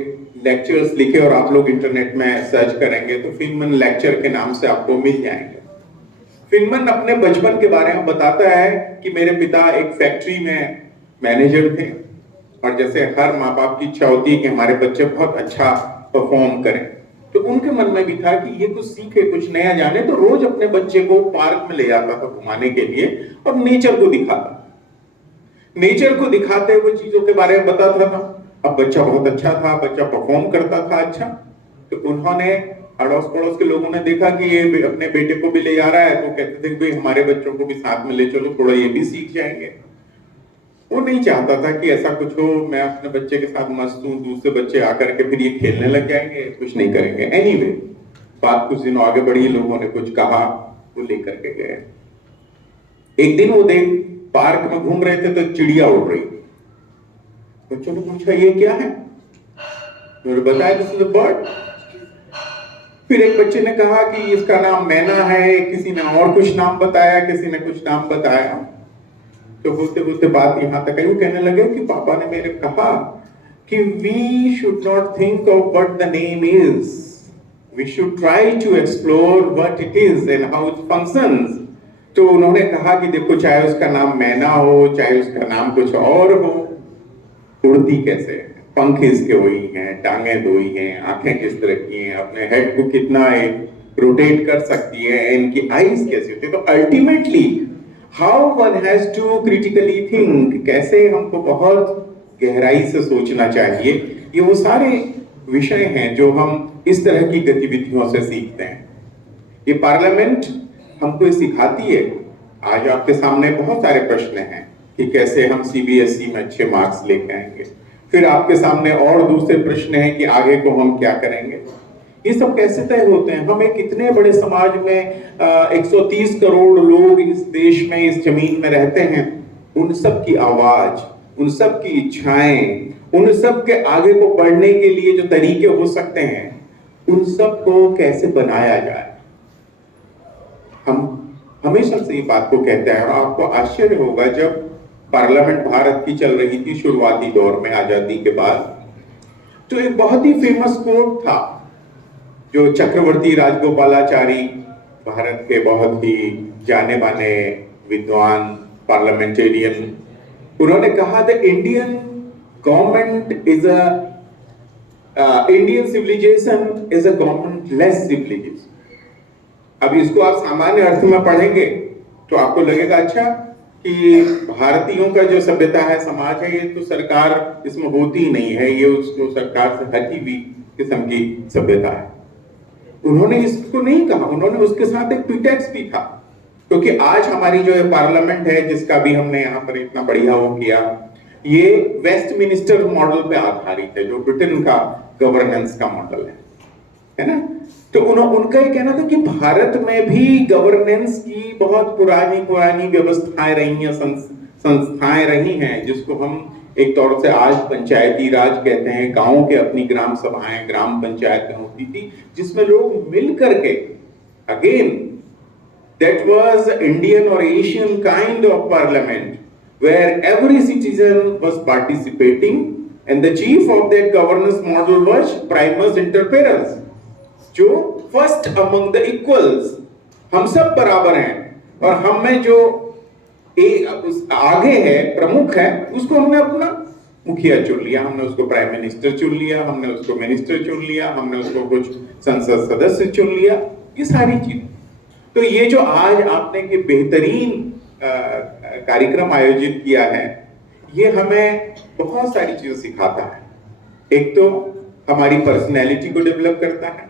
लेक्चर्स लिखे, और आप लोग इंटरनेट में सर्च करेंगे तो फिनमैन लेक्चर के नाम से आपको मिल जाएंगे। फिनमैन अपने बचपन के बारे में बताता है कि मेरे पिता एक फैक्ट्री में मैनेजर थे, और जैसे हर माँ बाप की इच्छा होती है कि हमारे बच्चे बहुत अच्छा परफॉर्म करें, तो उनके मन में भी था कि ये कुछ सीखे, कुछ नया जाने, तो रोज अपने बच्चे को पार्क में ले जाता था घुमाने के लिए और नेचर को दिखाता। नेचर को दिखाते हुए चीजों के बारे में बताता था। अब बच्चा बहुत अच्छा था, बच्चा परफॉर्म करता था अच्छा, तो उन्होंने अड़ोस पड़ोस के लोगों ने देखा कि ये अपने बेटे को भी ले जा रहा है, तो कहते थे भाई हमारे बच्चों को भी साथ में ले चलो, थोड़ा ये भी सीख जाएंगे। वो नहीं चाहता था कि ऐसा कुछ हो, मैं अपने बच्चे के साथ मस्त हूँ, दूसरे बच्चे आकर के फिर ये खेलने लग जाएंगे, कुछ नहीं करेंगे। एनीवे, बात कुछ दिनों आगे बढ़ी, लोगों ने कुछ कहा, वो लेकर के गए। एक दिन वो देख पार्क में घूम रहे थे तो चिड़िया उड़ रही, बच्चों ने पूछा ये क्या है, उन्होंने बताया दिस इज अ बर्ड। फिर एक बच्चे ने कहा कि इसका नाम मैना है, किसी ने और कुछ नाम बताया, किसी ने कुछ नाम बताया। तो बोलते बोलते बात यहाँ तक आई, वो कहने लगे कि पापा ने मेरे कहा कि we should not think of what the name is. We should try to explore what it is and how it functions. तो उन्होंने कहा कि देखो, चाहे उसका नाम मैना हो, चाहे उसका नाम कुछ और हो, उड़ती कैसे है, पंख इसके वही हैं, टांगे दो ही हैं, आंखें किस तरह की हैं, अपने हेड को कितना रोटेट कर सकती है, इनकी आईज कैसी होती है। तो ultimately how one has to critically think, कैसे हमको बहुत गहराई से सोचना चाहिए, ये वो सारे विषय हैं जो हम इस तरह की गतिविधियों से सीखते हैं। ये पार्लियामेंट हमको ये सिखाती है। आज आपके सामने बहुत सारे प्रश्न हैं कि कैसे हम सीबीएसई में अच्छे मार्क्स लेके आएंगे। फिर आपके सामने और दूसरे प्रश्न हैं कि आगे को हम क्या करेंगे। ये सब कैसे तय होते हैं? हम एक इतने बड़े समाज में 130 करोड़ लोग इस देश में, इस जमीन में रहते हैं। उन सब की आवाज, उन सब की इच्छाएं, उन सब के आगे को बढ़ने के लिए जो तरीके हो सकते हैं, उन सब को कैसे बनाया जाए। हम हमेशा से ये बात को कहते हैं और आपको आश्चर्य होगा, जब पार्लियामेंट भारत की चल रही थी शुरुआती दौर में आजादी के बाद, तो एक बहुत ही फेमस कोट था जो चक्रवर्ती राजगोपालाचारी, भारत के बहुत ही जाने माने विद्वान पार्लियामेंटेरियन, उन्होंने कहा the Indian government is Indian civilization is a government less civilization. अब इसको आप सामान्य अर्थ में पढ़ेंगे तो आपको लगेगा अच्छा कि भारतीयों का जो सभ्यता है, समाज है, ये तो सरकार इसमें होती ही नहीं है, ये उसको सरकार से हटी हुई किस्म की सभ्यता है। उन्होंने इसको नहीं कहा, उन्होंने उसके साथ एक प्रीटेक्स्ट भी था, क्योंकि आज हमारी जो पार्लियामेंट है, जिसका भी हमने यहाँ पर इतना बढ़िया वो किया, ये वेस्टमिनिस्टर मॉडल पे आधारित है, जो ब्रिटेन का गवर्नेंस का मॉडल है ना। तो उनका ये कहना था कि भारत में भी गवर्नेंस की बहुत पुरानी व्यवस्थाएं रही हैं, संस्थाएं रही हैं, जिसको हम एक तौर से आज पंचायती राज कहते हैं। गांवों के अपनी ग्राम सभाएं, ग्राम पंचायतें होती थी, जिसमें लोग मिल करके, again that was Indian or Asian kind of parliament where every citizen was participating and the chief of that governance model was primus inter pares, जो first among the equals, हम सब बराबर हैं और हम में जो आगे है, प्रमुख है, उसको हमने अपना मुखिया चुन लिया, हमने उसको प्राइम मिनिस्टर चुन लिया, हमने उसको मिनिस्टर चुन लिया, हमने उसको कुछ संसद सदस्य चुन लिया, ये सारी चीजें। तो ये जो आज आपने के बेहतरीन कार्यक्रम आयोजित किया है, ये हमें बहुत सारी चीजें सिखाता है। एक तो हमारी पर्सनैलिटी को डेवलप करता है,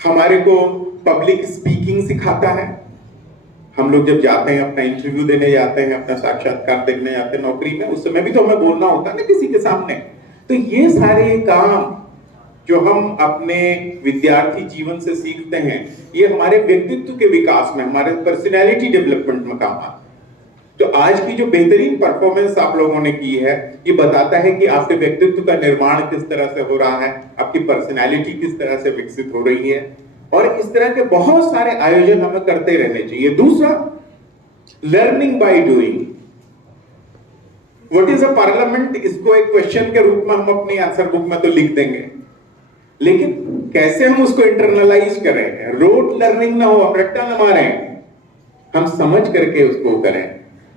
हमारे को पब्लिक स्पीकिंग सिखाता है। हम लोग जब जाते हैं, अपना इंटरव्यू देने जाते हैं, अपना साक्षात्कार देखने जाते हैं नौकरी में, उस समय भी तो हमें बोलना होता है ना किसी के सामने। तो ये सारे काम जो हम अपने विद्यार्थी जीवन से सीखते हैं, ये हमारे व्यक्तित्व के विकास में, हमारे पर्सनैलिटी डेवलपमेंट में काम आता है। तो आज की जो बेहतरीन परफॉर्मेंस आप लोगों ने की है, ये बताता है कि आपके व्यक्तित्व का निर्माण किस तरह से हो रहा है, आपकी पर्सनैलिटी किस तरह से विकसित हो रही है, और इस तरह के बहुत सारे आयोजन हमें करते रहने चाहिए। दूसरा, learning by doing. What is a parliament, इसको एक क्वेश्चन के रूप में हम अपनी आंसर बुक में तो लिख देंगे, लेकिन कैसे हम उसको इंटरनलाइज करें, रोट लर्निंग ना हो, हम रट्टा ना मारें, हम समझ करके उसको करें।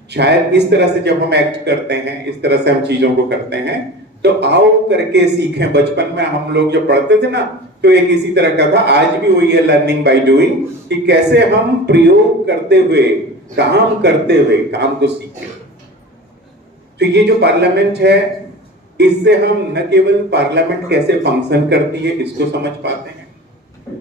शायद इस तरह से जब हम एक्ट करते हैं, इस तरह से हम चीजों को करते हैं, तो आओ करके सीखें। बचपन में हम लोग जब पढ़ते थे ना, तो एक इसी तरह का था, आज भी वही है लर्निंग बाय डूइंग, कि कैसे हम प्रयोग करते हुए, काम करते हुए काम को सीखें। तो ये जो पार्लियामेंट है, इससे हम न केवल पार्लियामेंट कैसे फंक्शन करती है इसको समझ पाते हैं,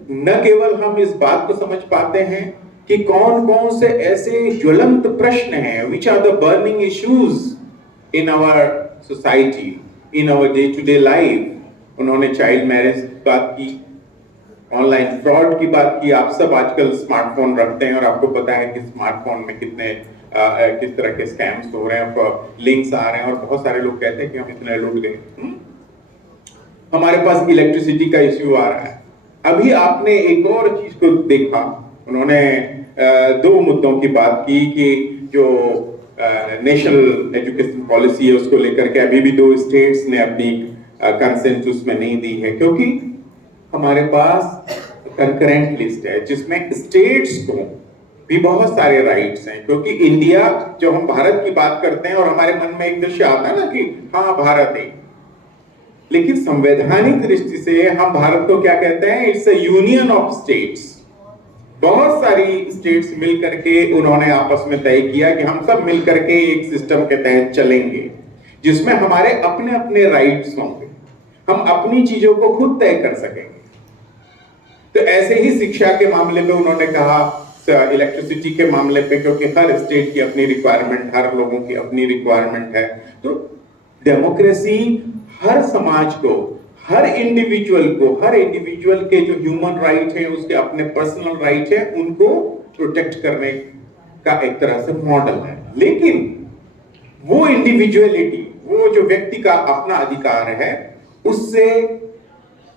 न केवल हम इस बात को समझ पाते हैं कि कौन कौन से ऐसे ज्वलंत प्रश्न हैं, which are the burning issues in our society, in our day to day life. उन्होंने चाइल्ड मैरिज की बात की, ऑनलाइन फ्रॉड की बात की। आप सब आजकल स्मार्टफोन रखते हैं और आपको पता है कि स्मार्टफोन में किस तरह के स्कैम्स हो रहे हैं, लिंक्स आ रहे हैं, और बहुत सारे लोग कहते हैं कि हम इतने लूट गए। हमारे पास इलेक्ट्रिसिटी का इश्यू आ रहा है। अभी आपने एक और चीज को देखा, उन्होंने दो मुद्दों की बात की कि जो नेशनल एजुकेशन पॉलिसी है उसको लेकर के अभी भी 2 स्टेट्स ने अपनी कंसेंट उसमें नहीं दी है, क्योंकि हमारे पास कंकरेंट लिस्ट है जिसमें स्टेट्स को भी बहुत सारे राइट्स हैं। क्योंकि इंडिया, जब हम भारत की बात करते हैं और हमारे मन में एक दृश्य आता है ना कि हाँ भारत है, लेकिन संवैधानिक दृष्टि से हम भारत को क्या कहते हैं? It's a union of states. बहुत सारी स्टेट्स मिलकर के उन्होंने आपस में तय किया कि हम सब मिलकर के एक सिस्टम के तहत चलेंगे जिसमें हमारे अपने अपने राइट्स होंगे, हम अपनी चीजों को खुद तय कर सकेंगे। तो ऐसे ही शिक्षा के मामले में उन्होंने कहा, इलेक्ट्रिसिटी के मामले पे, क्योंकि हर स्टेट की अपनी रिक्वायरमेंट, हर लोगों की अपनी रिक्वायरमेंट है। तो डेमोक्रेसी हर समाज को, हर इंडिविजुअल के जो ह्यूमन राइट है, उसके अपने पर्सनल राइट है, उनको प्रोटेक्ट करने का एक तरह से मॉडल है। लेकिन वो इंडिविजुअलिटी, वो जो व्यक्ति का अपना अधिकार है, उससे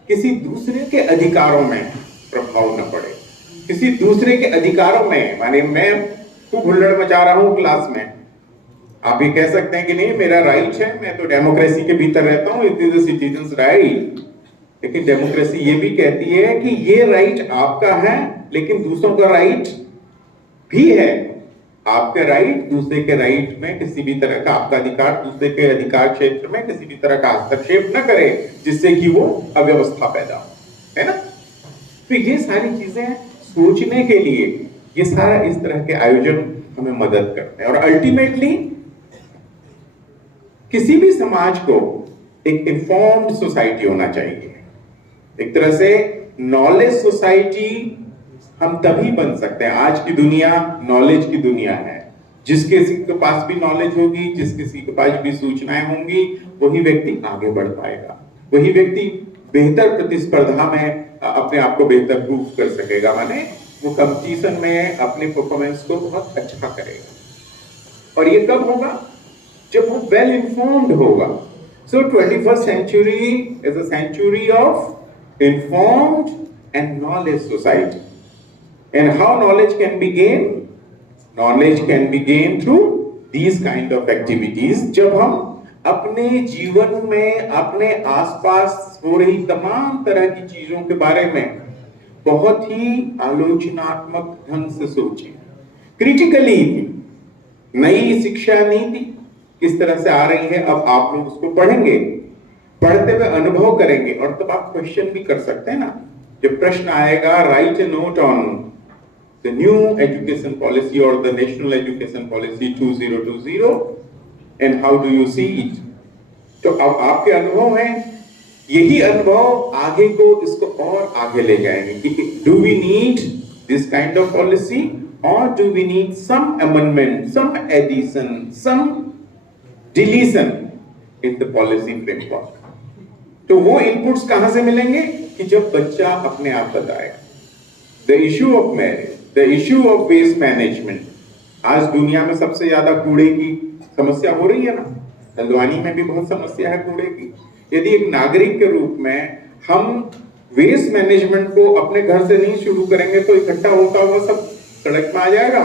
किसी दूसरे के अधिकारों में प्रभाव न पड़े, किसी दूसरे के अधिकारों में, माने मैं खूब हुल्लड़ मचा रहा हूं क्लास में, आप ये कह सकते हैं कि नहीं मेरा राइट है, मैं तो डेमोक्रेसी के भीतर रहता हूं, it is a citizens right. लेकिन डेमोक्रेसी ये भी कहती है कि ये राइट आपका है, लेकिन दूसरों का राइट भी है। आपके राइट दूसरे के राइट में किसी भी तरह का, आपका अधिकार दूसरे के अधिकार क्षेत्र में किसी भी तरह का हस्तक्षेप न करे जिससे कि वो अव्यवस्था पैदा हो, है ना। तो ये सारी चीजें सोचने के लिए ये सारा इस तरह के आयोजन हमें मदद करते हैं। और अल्टीमेटली किसी भी समाज को एक इन्फॉर्म्ड सोसाइटी होना चाहिए। एक तरह से नॉलेज सोसाइटी हम तभी बन सकते हैं। आज की दुनिया नॉलेज की दुनिया है। जिस किसी के पास भी नॉलेज होगी, जिस किसी के पास भी सूचनाएं होंगी, वही व्यक्ति आगे बढ़ पाएगा, वही व्यक्ति बेहतर प्रतिस्पर्धा में अपने आप को बेहतर प्रूव कर सकेगा, माने वो कंपटीशन में अपने परफॉर्मेंस को बहुत अच्छा करेगा। और ये कब होगा? जब वो वेल इन्फॉर्म्ड होगा। सो 21st century is a century of informed and knowledge society. And how knowledge can be gained? Knowledge can be gained through these kind of activities. जब हम अपने जीवन में, अपने आसपास हो रही तमाम तरह की चीजों के बारे में बहुत ही आलोचनात्मक ढंग से सोचें, क्रिटिकली। नई शिक्षा नीति किस तरह से आ रही है, अब आप लोग उसको पढ़ेंगे, पढ़ते हुए अनुभव करेंगे, और तब आप क्वेश्चन भी कर सकते हैं ना। जब प्रश्न आएगा, write a note on the new education policy और the national education policy 2020 and how do you see it. तो अब आपके अनुभव हैं, यही अनुभव आगे को इसको और आगे ले जाएंगे कि do we need this kind of policy और do we need some amendment, some addition, some deletion in the policy framework. तो वो इनपुट्स कहां से मिलेंगे कि जब बच्चा अपने आप बताएगा। The issue of marriage, the issue of waste management, आज दुनिया में सबसे ज्यादा कूड़े की समस्या हो रही है ना। हल्द्वानी में भी बहुत समस्या है कूड़े की। यदि एक नागरिक के रूप में हम वेस्ट मैनेजमेंट को अपने घर से नहीं शुरू करेंगे तो इकट्ठा होता हुआ सब सड़क में आ जाएगा,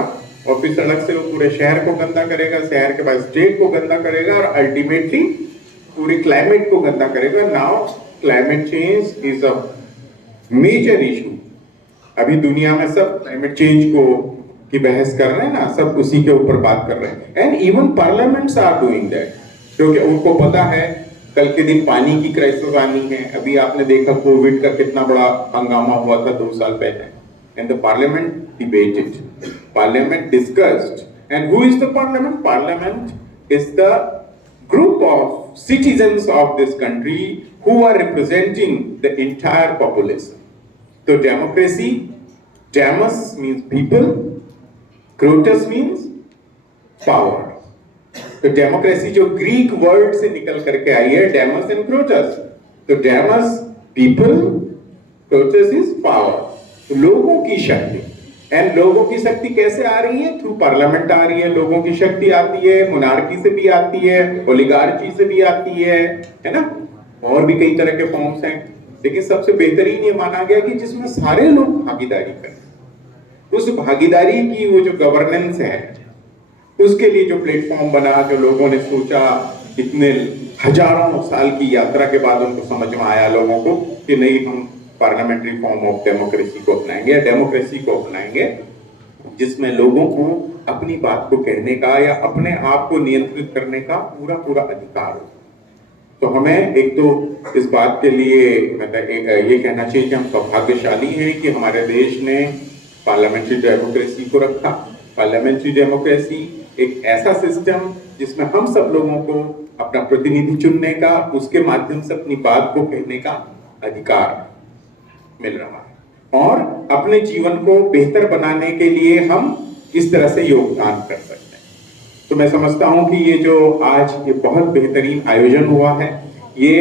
और फिर सड़क से वो पूरे शहर को गंदा करेगा, शहर के बाद स्टेट को गंदा करेगा, और अल्टीमेटली पूरे क्लाइमेट को गंदा करेगा। Now climate change is a major issue. अभी दुनिया में सब क्लाइमेट चेंज को की बहस कर रहे हैं ना, सब उसी के ऊपर बात कर रहे हैं। And even parliaments are doing that, क्योंकि उनको पता है कल के दिन पानी की क्राइसिस आनी है। अभी आपने देखा कोविड का कितना बड़ा हंगामा हुआ था 2 साल पहले, and the parliament debated, parliament discussed, and who is the parliament? Parliament is the group of citizens of this country who are representing the entire population. So democracy, demos means people, crotus means power. तो democracy जो Greek word से निकल करके आई है, demos and क्रोटस। तो demos people, क्रोटस is power, तो लोगों की शक्ति। एंड लोगों की शक्ति कैसे आ रही है? थ्रू पार्लियामेंट आ रही है। लोगों की शक्ति आती है, मोनार्की से भी आती है, ओलिगार्ची से भी आती है ना, और भी कई तरह के फॉर्म्स हैं। लेकिन सबसे बेहतरीन ये माना गया कि जिसमें सारे लोग भागीदारी करें। उस भागीदारी की वो जो गवर्नेंस है, उसके लिए जो प्लेटफॉर्म बना, जो लोगों ने सोचा, इतने हजारों साल की यात्रा के बाद उनको समझ में आया लोगों को कि नहीं, हम पार्लियामेंट्री फॉर्म ऑफ डेमोक्रेसी को अपनाएंगे या डेमोक्रेसी को अपनाएंगे, जिसमें लोगों को अपनी बात को कहने का या अपने आप को नियंत्रित करने का पूरा पूरा अधिकार हो। तो हमें एक तो इस बात के लिए मतलब ये कहना चाहिए कि हम सौभाग्यशाली हैं कि हमारे देश ने पार्लियामेंट्री डेमोक्रेसी को रखा। पार्लियामेंट्री डेमोक्रेसी एक ऐसा सिस्टम जिसमें हम सब लोगों को अपना प्रतिनिधि चुनने का, उसके माध्यम से अपनी बात को कहने का अधिकार मिल रहा है और अपने जीवन को बेहतर बनाने के लिए हम इस तरह से योगदान कर सकते हैं। तो मैं समझता हूं कि ये जो आज ये बहुत बेहतरीन आयोजन हुआ है, ये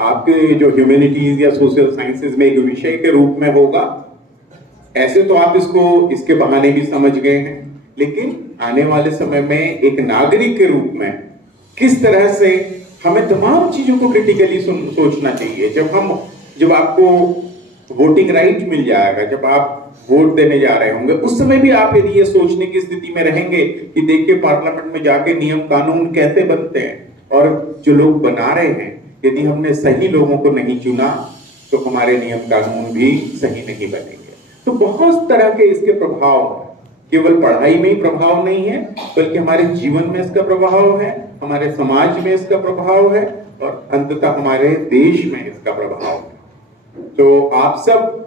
आपके जो ह्यूमैनिटीज या सोशल साइंसेज में एक विषय के रूप में होगा। ऐसे तो आप इसको इसके बहाने भी समझ गए हैं, लेकिन आने वाले समय में एक नागरिक के रूप में किस तरह से हमें तमाम चीजों को क्रिटिकली सोचना चाहिए। जब आपको वोटिंग राइट मिल जाएगा, जब आप वोट देने जा रहे होंगे, उस समय भी आप यदि ये सोचने की स्थिति में रहेंगे कि देखिए पार्लियामेंट में जाके नियम कानून कैसे बनते हैं और जो लोग बना रहे हैं, यदि हमने सही लोगों को नहीं चुना तो हमारे नियम कानून भी सही नहीं बनेंगे। तो बहुत तरह के इसके प्रभाव हैं। केवल पढ़ाई में ही प्रभाव नहीं है, बल्कि हमारे जीवन में इसका प्रभाव है, हमारे समाज में इसका प्रभाव है और अंततः हमारे देश में इसका प्रभाव है। तो आप सब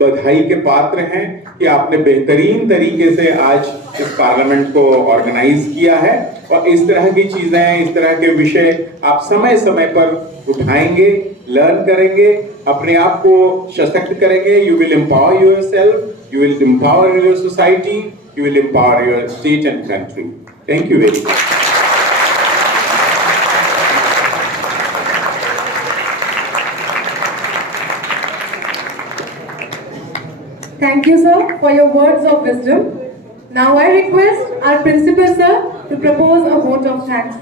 बधाई के पात्र हैं कि आपने बेहतरीन तरीके से आज इस पार्लियामेंट को ऑर्गेनाइज किया है और इस तरह की चीजें, इस तरह के विषय आप समय समय पर उठाएंगे, लर्न करेंगे, अपने आप को सशक्त करेंगे। You will empower yourself, you will empower your society, you will empower your state and country. Thank you very much. Thank you, sir, for your words of wisdom. Now I request our principal, sir, to propose a vote of thanks.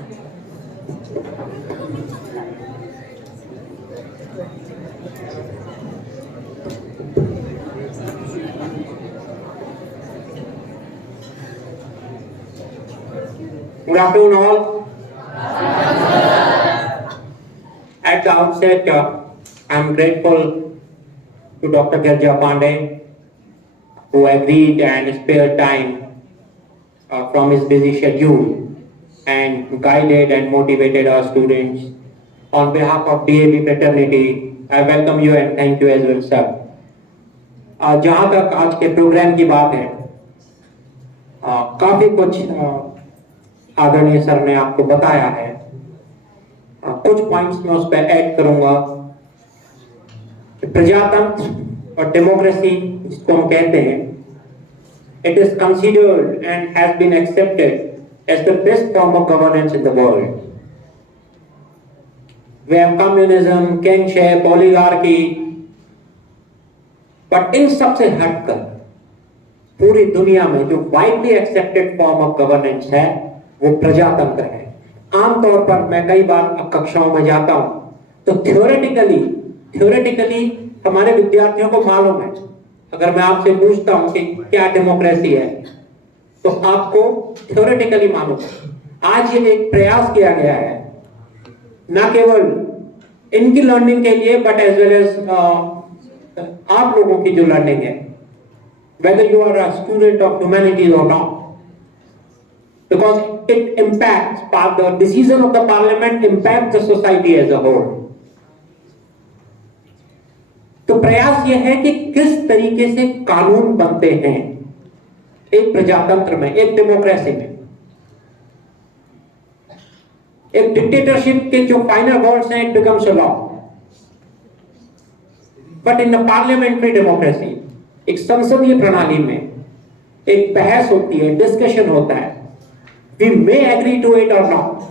Good afternoon, all. At the outset, I'm grateful to Dr. Girja Pandey, who agreed and spared time from his busy schedule and guided and motivated our students. On behalf of DAV fraternity, I welcome you and thank you as well, sir. जहाँ तक आज के programme की बात है, काफी कुछ आदरणीय सर ने आपको बताया है। कुछ पॉइंट्स में उस पर ऐड करूंगा। प्रजातंत्र और डेमोक्रेसी जिसको हम कहते हैं, it is considered and has been accepted as the best form of governance in the world. We have communism, kingship, oligarchy, but इन सबसे हटकर पूरी दुनिया में जो widely accepted form of governance है वो प्रजातंत्र है। आमतौर पर मैं कई बार कक्षाओं में जाता हूँ तो थ्योरेटिकली हमारे विद्यार्थियों को मालूम है। अगर मैं आपसे पूछता हूं कि क्या डेमोक्रेसी है तो आपको थ्योरेटिकली मालूम है। आज ये एक प्रयास किया गया है ना केवल इनकी लर्निंग के लिए बट एज वेल एज आप लोगों की जो लर्निंग है, whether you are a student of humanities और not, because it impacts the decision of the parliament impact the society as a whole. तो प्रयास यह है कि किस तरीके से कानून बनते हैं एक प्रजातंत्र में, एक डेमोक्रेसी में। एक डिक्टेटरशिप के जो फाइनल वर्ड्स हैं, it becomes a law, but in the parliamentary democracy, एक संसदीय प्रणाली में एक बहस होती है, डिस्कशन होता है। We may agree to it और not,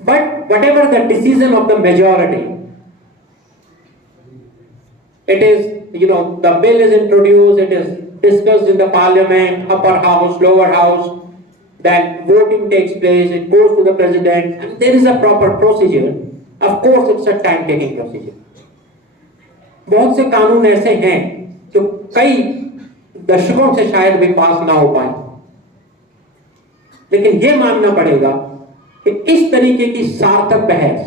but whatever the decision of the majority, it is, the bill is introduced, it is discussed in the parliament, upper house, lower house, then voting takes place, it goes to the president, and there is a proper procedure. Of course, it's a time-taking procedure. बहुत से कानून ऐसे हैं जो कई दशकों से शायद भी पास ना हो पाए, लेकिन यह मानना पड़ेगा कि इस तरीके की सार्थक बहस,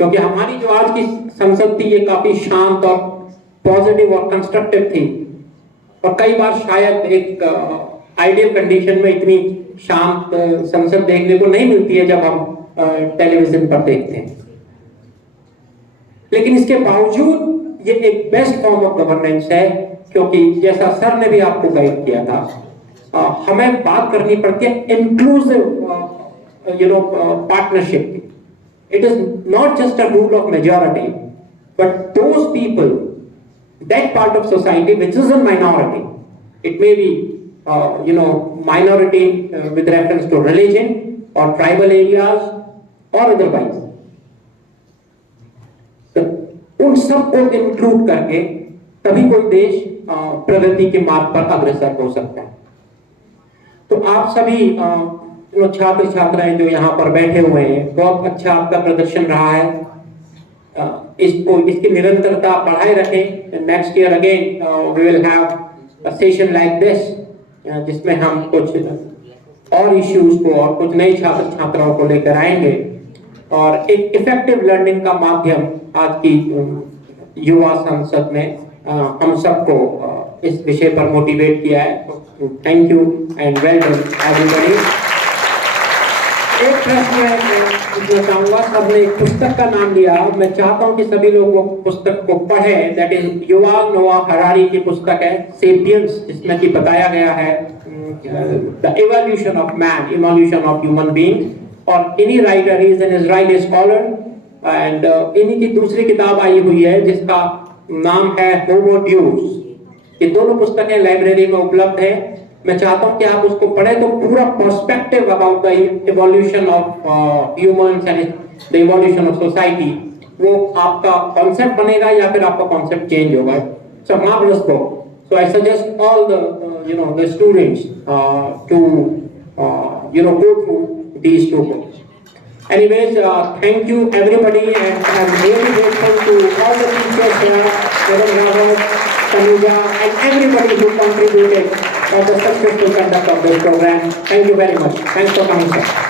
क्योंकि हमारी जो आज की संसद थी ये काफी शांत और पॉजिटिव और कंस्ट्रक्टिव थी, और कई बार शायद एक आइडियल कंडीशन में इतनी शांत संसद देखने को नहीं मिलती है जब हम टेलीविजन पर देखते हैं। लेकिन इसके बावजूद ये एक बेस्ट फॉर्म ऑफ गवर्नेंस है, क्योंकि जैसा सर ने भी आपको गाइड किया था, हमें बात करनी पड़ती है इंक्लूसिव पार्टनरशिप की। It is not just a rule of majority, but those people, that part of society which is a minority, it may be, minority with reference to religion or tribal areas or otherwise. तो उन सबको include करके तभी कोई देश प्रगति के मार्ग पर अग्रसर हो सकता है। तो आप सभी छात्र छात्राएं जो यहाँ पर बैठे हुए हैं, बहुत अच्छा आपका प्रदर्शन रहा है। इसकी निरंतरता बढ़ाए रखें। Next year again we will have a session like this, जिसमें हम कुछ और इश्यूज को और कुछ नए छात्र छात्राओं को लेकर आएंगे, और एक इफेक्टिव लर्निंग का माध्यम आज की युवा संसद ने हम सबको इस विषय पर मोटिवेट किया है। Thank you and well done everybody. एक प्रश्न मैं पूछना चाहूंगा, सबने एक पुस्तक का नाम लिया, मैं चाहता हूं कि सभी लोग वो पुस्तक को पढ़ें। दैट इज युवाल नोआ हरारी की पुस्तक है सेपियंस, जिसमें कि बताया गया है the evolution of man, evolution of human being. और इन्हीं writer, he is an Israeli scholar, and इन्हीं की दूसरी किताब आई हुई है जिसका नाम है होमो ड्यूस। ये दोनों पुस्तकें लाइब्रेरी में उपलब्ध है। मैं चाहता हूं कि आप उसको पढ़ें, तो पूरा perspective about the evolution of humans and the evolution of society, वो आपका कॉन्सेप्ट बनेगा या फिर आपका कॉन्सेप्ट चेंज होगा। So marvellous book. So I suggest all the students to go through these two books. Anyways, thank you everybody, and I'm really grateful to all the teachers here, Madam Raghav, Tanuja, and everybody who contributed for the successful conduct of this program. Thank you very much. Thanks for coming, sir.